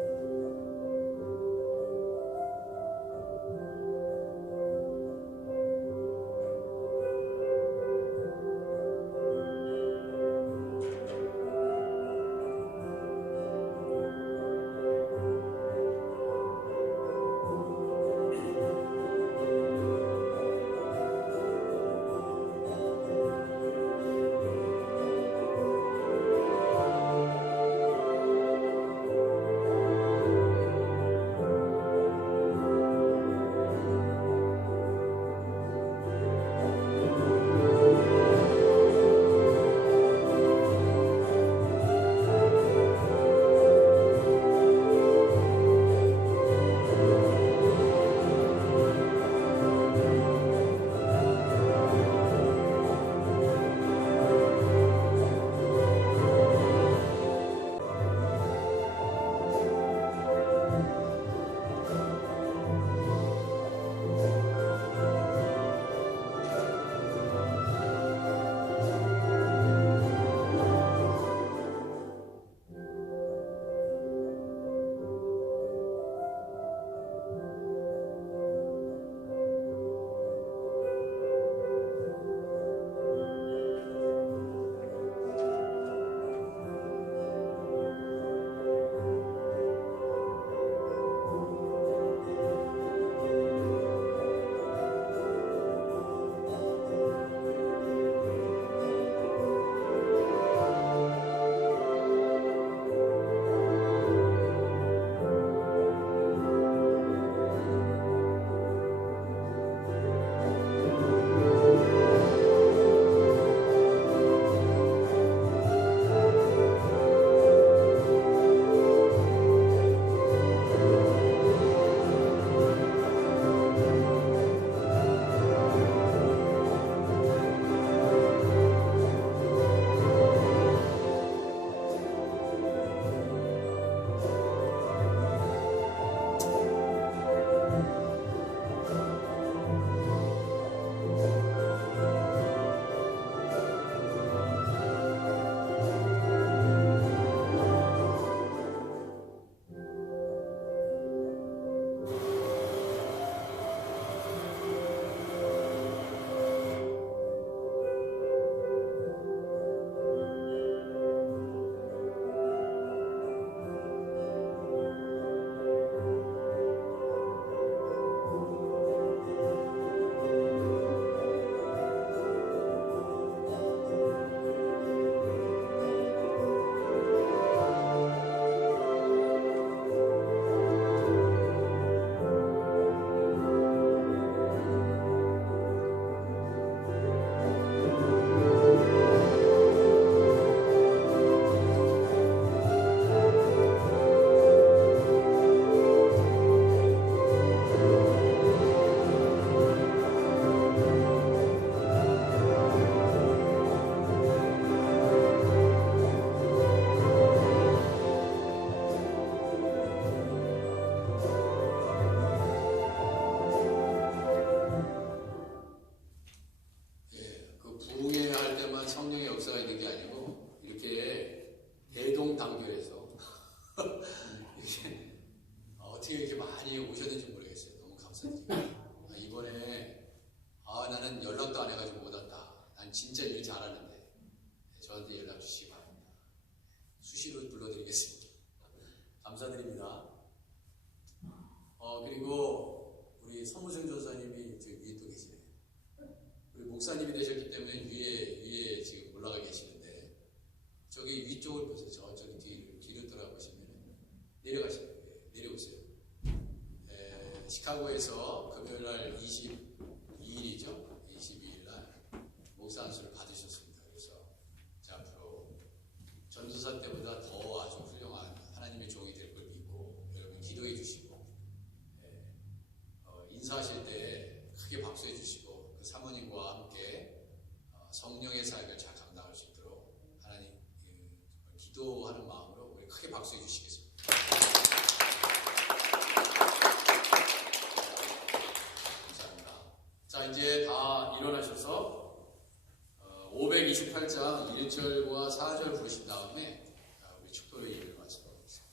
저한테 연락 주시기 바랍니다. 수시로 불러드리겠습니다. 감사드립니다. 그리고 우리 서무정 전사님이 저 위에 또 계시네요. 우리 목사님이 되셨기 때문에 위에 지금 올라가 계시는데, 저기 위쪽을 보세요. 저기 뒤로 돌아보시면 내려가시면 돼요. 내려오세요. 시카고에서 금요일날 22일이죠. 22일날 목사 안수를 받으셨습니다. 그래서 앞으로 전도사 때보다 더 아주 훌륭한 하나님의 종이 될 걸 믿고 여러분 기도해 주시고, 인사하실 때 크게 박수해 주시고, 그 사모님과 함께 성령의 사역을 잘 감당할 수 있도록 하나님 기도하는 마음으로 우리 크게 박수해 주시겠습니다. 감사합니다. 자, 이제 다 일어나셔서 528장 1절과 4절 부르신 다음에 우리 축도의 예배를 마치도록 하겠습니다.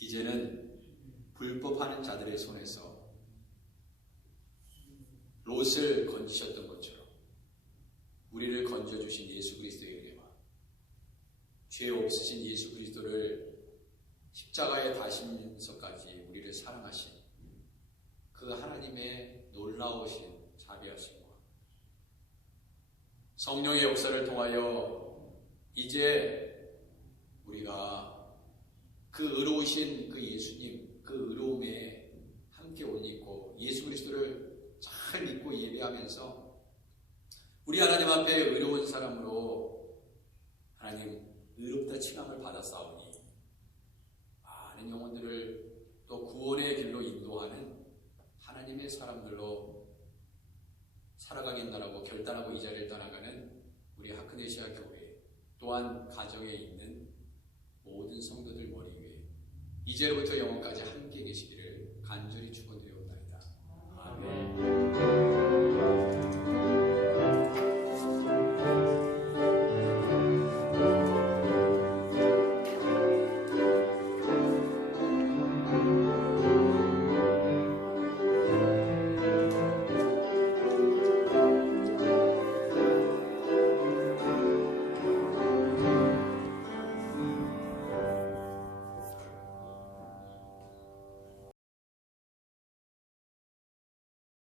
이제는 불법하는 자들의 손에서 롯을 건지셨던 것처럼 우리를 건져주신 예수 그리스도에게만, 죄 없으신 예수 그리스도를 십자가에 다시면서까지 우리를 사랑하신 그 하나님의 놀라우신 자비하심과 성령의 역사를 통하여 이제 우리가 그 의로우신 그 예수님, 그 의로움에 함께 옷 입고 예수 그리스도를 잘 믿고 예배하면서 우리 하나님 앞에 의로운 사람으로 하나님 의롭다 칭함을 받았사오니 많은 영혼들을 또 구원의 길로 인도하는 하나님의 사람들로 살아가겠다라고 결단하고 이 자리를 떠나가는 우리 하크네시아 교회, 또한 가정에 있는 모든 성도들 머리 위에 이제로부터 영원까지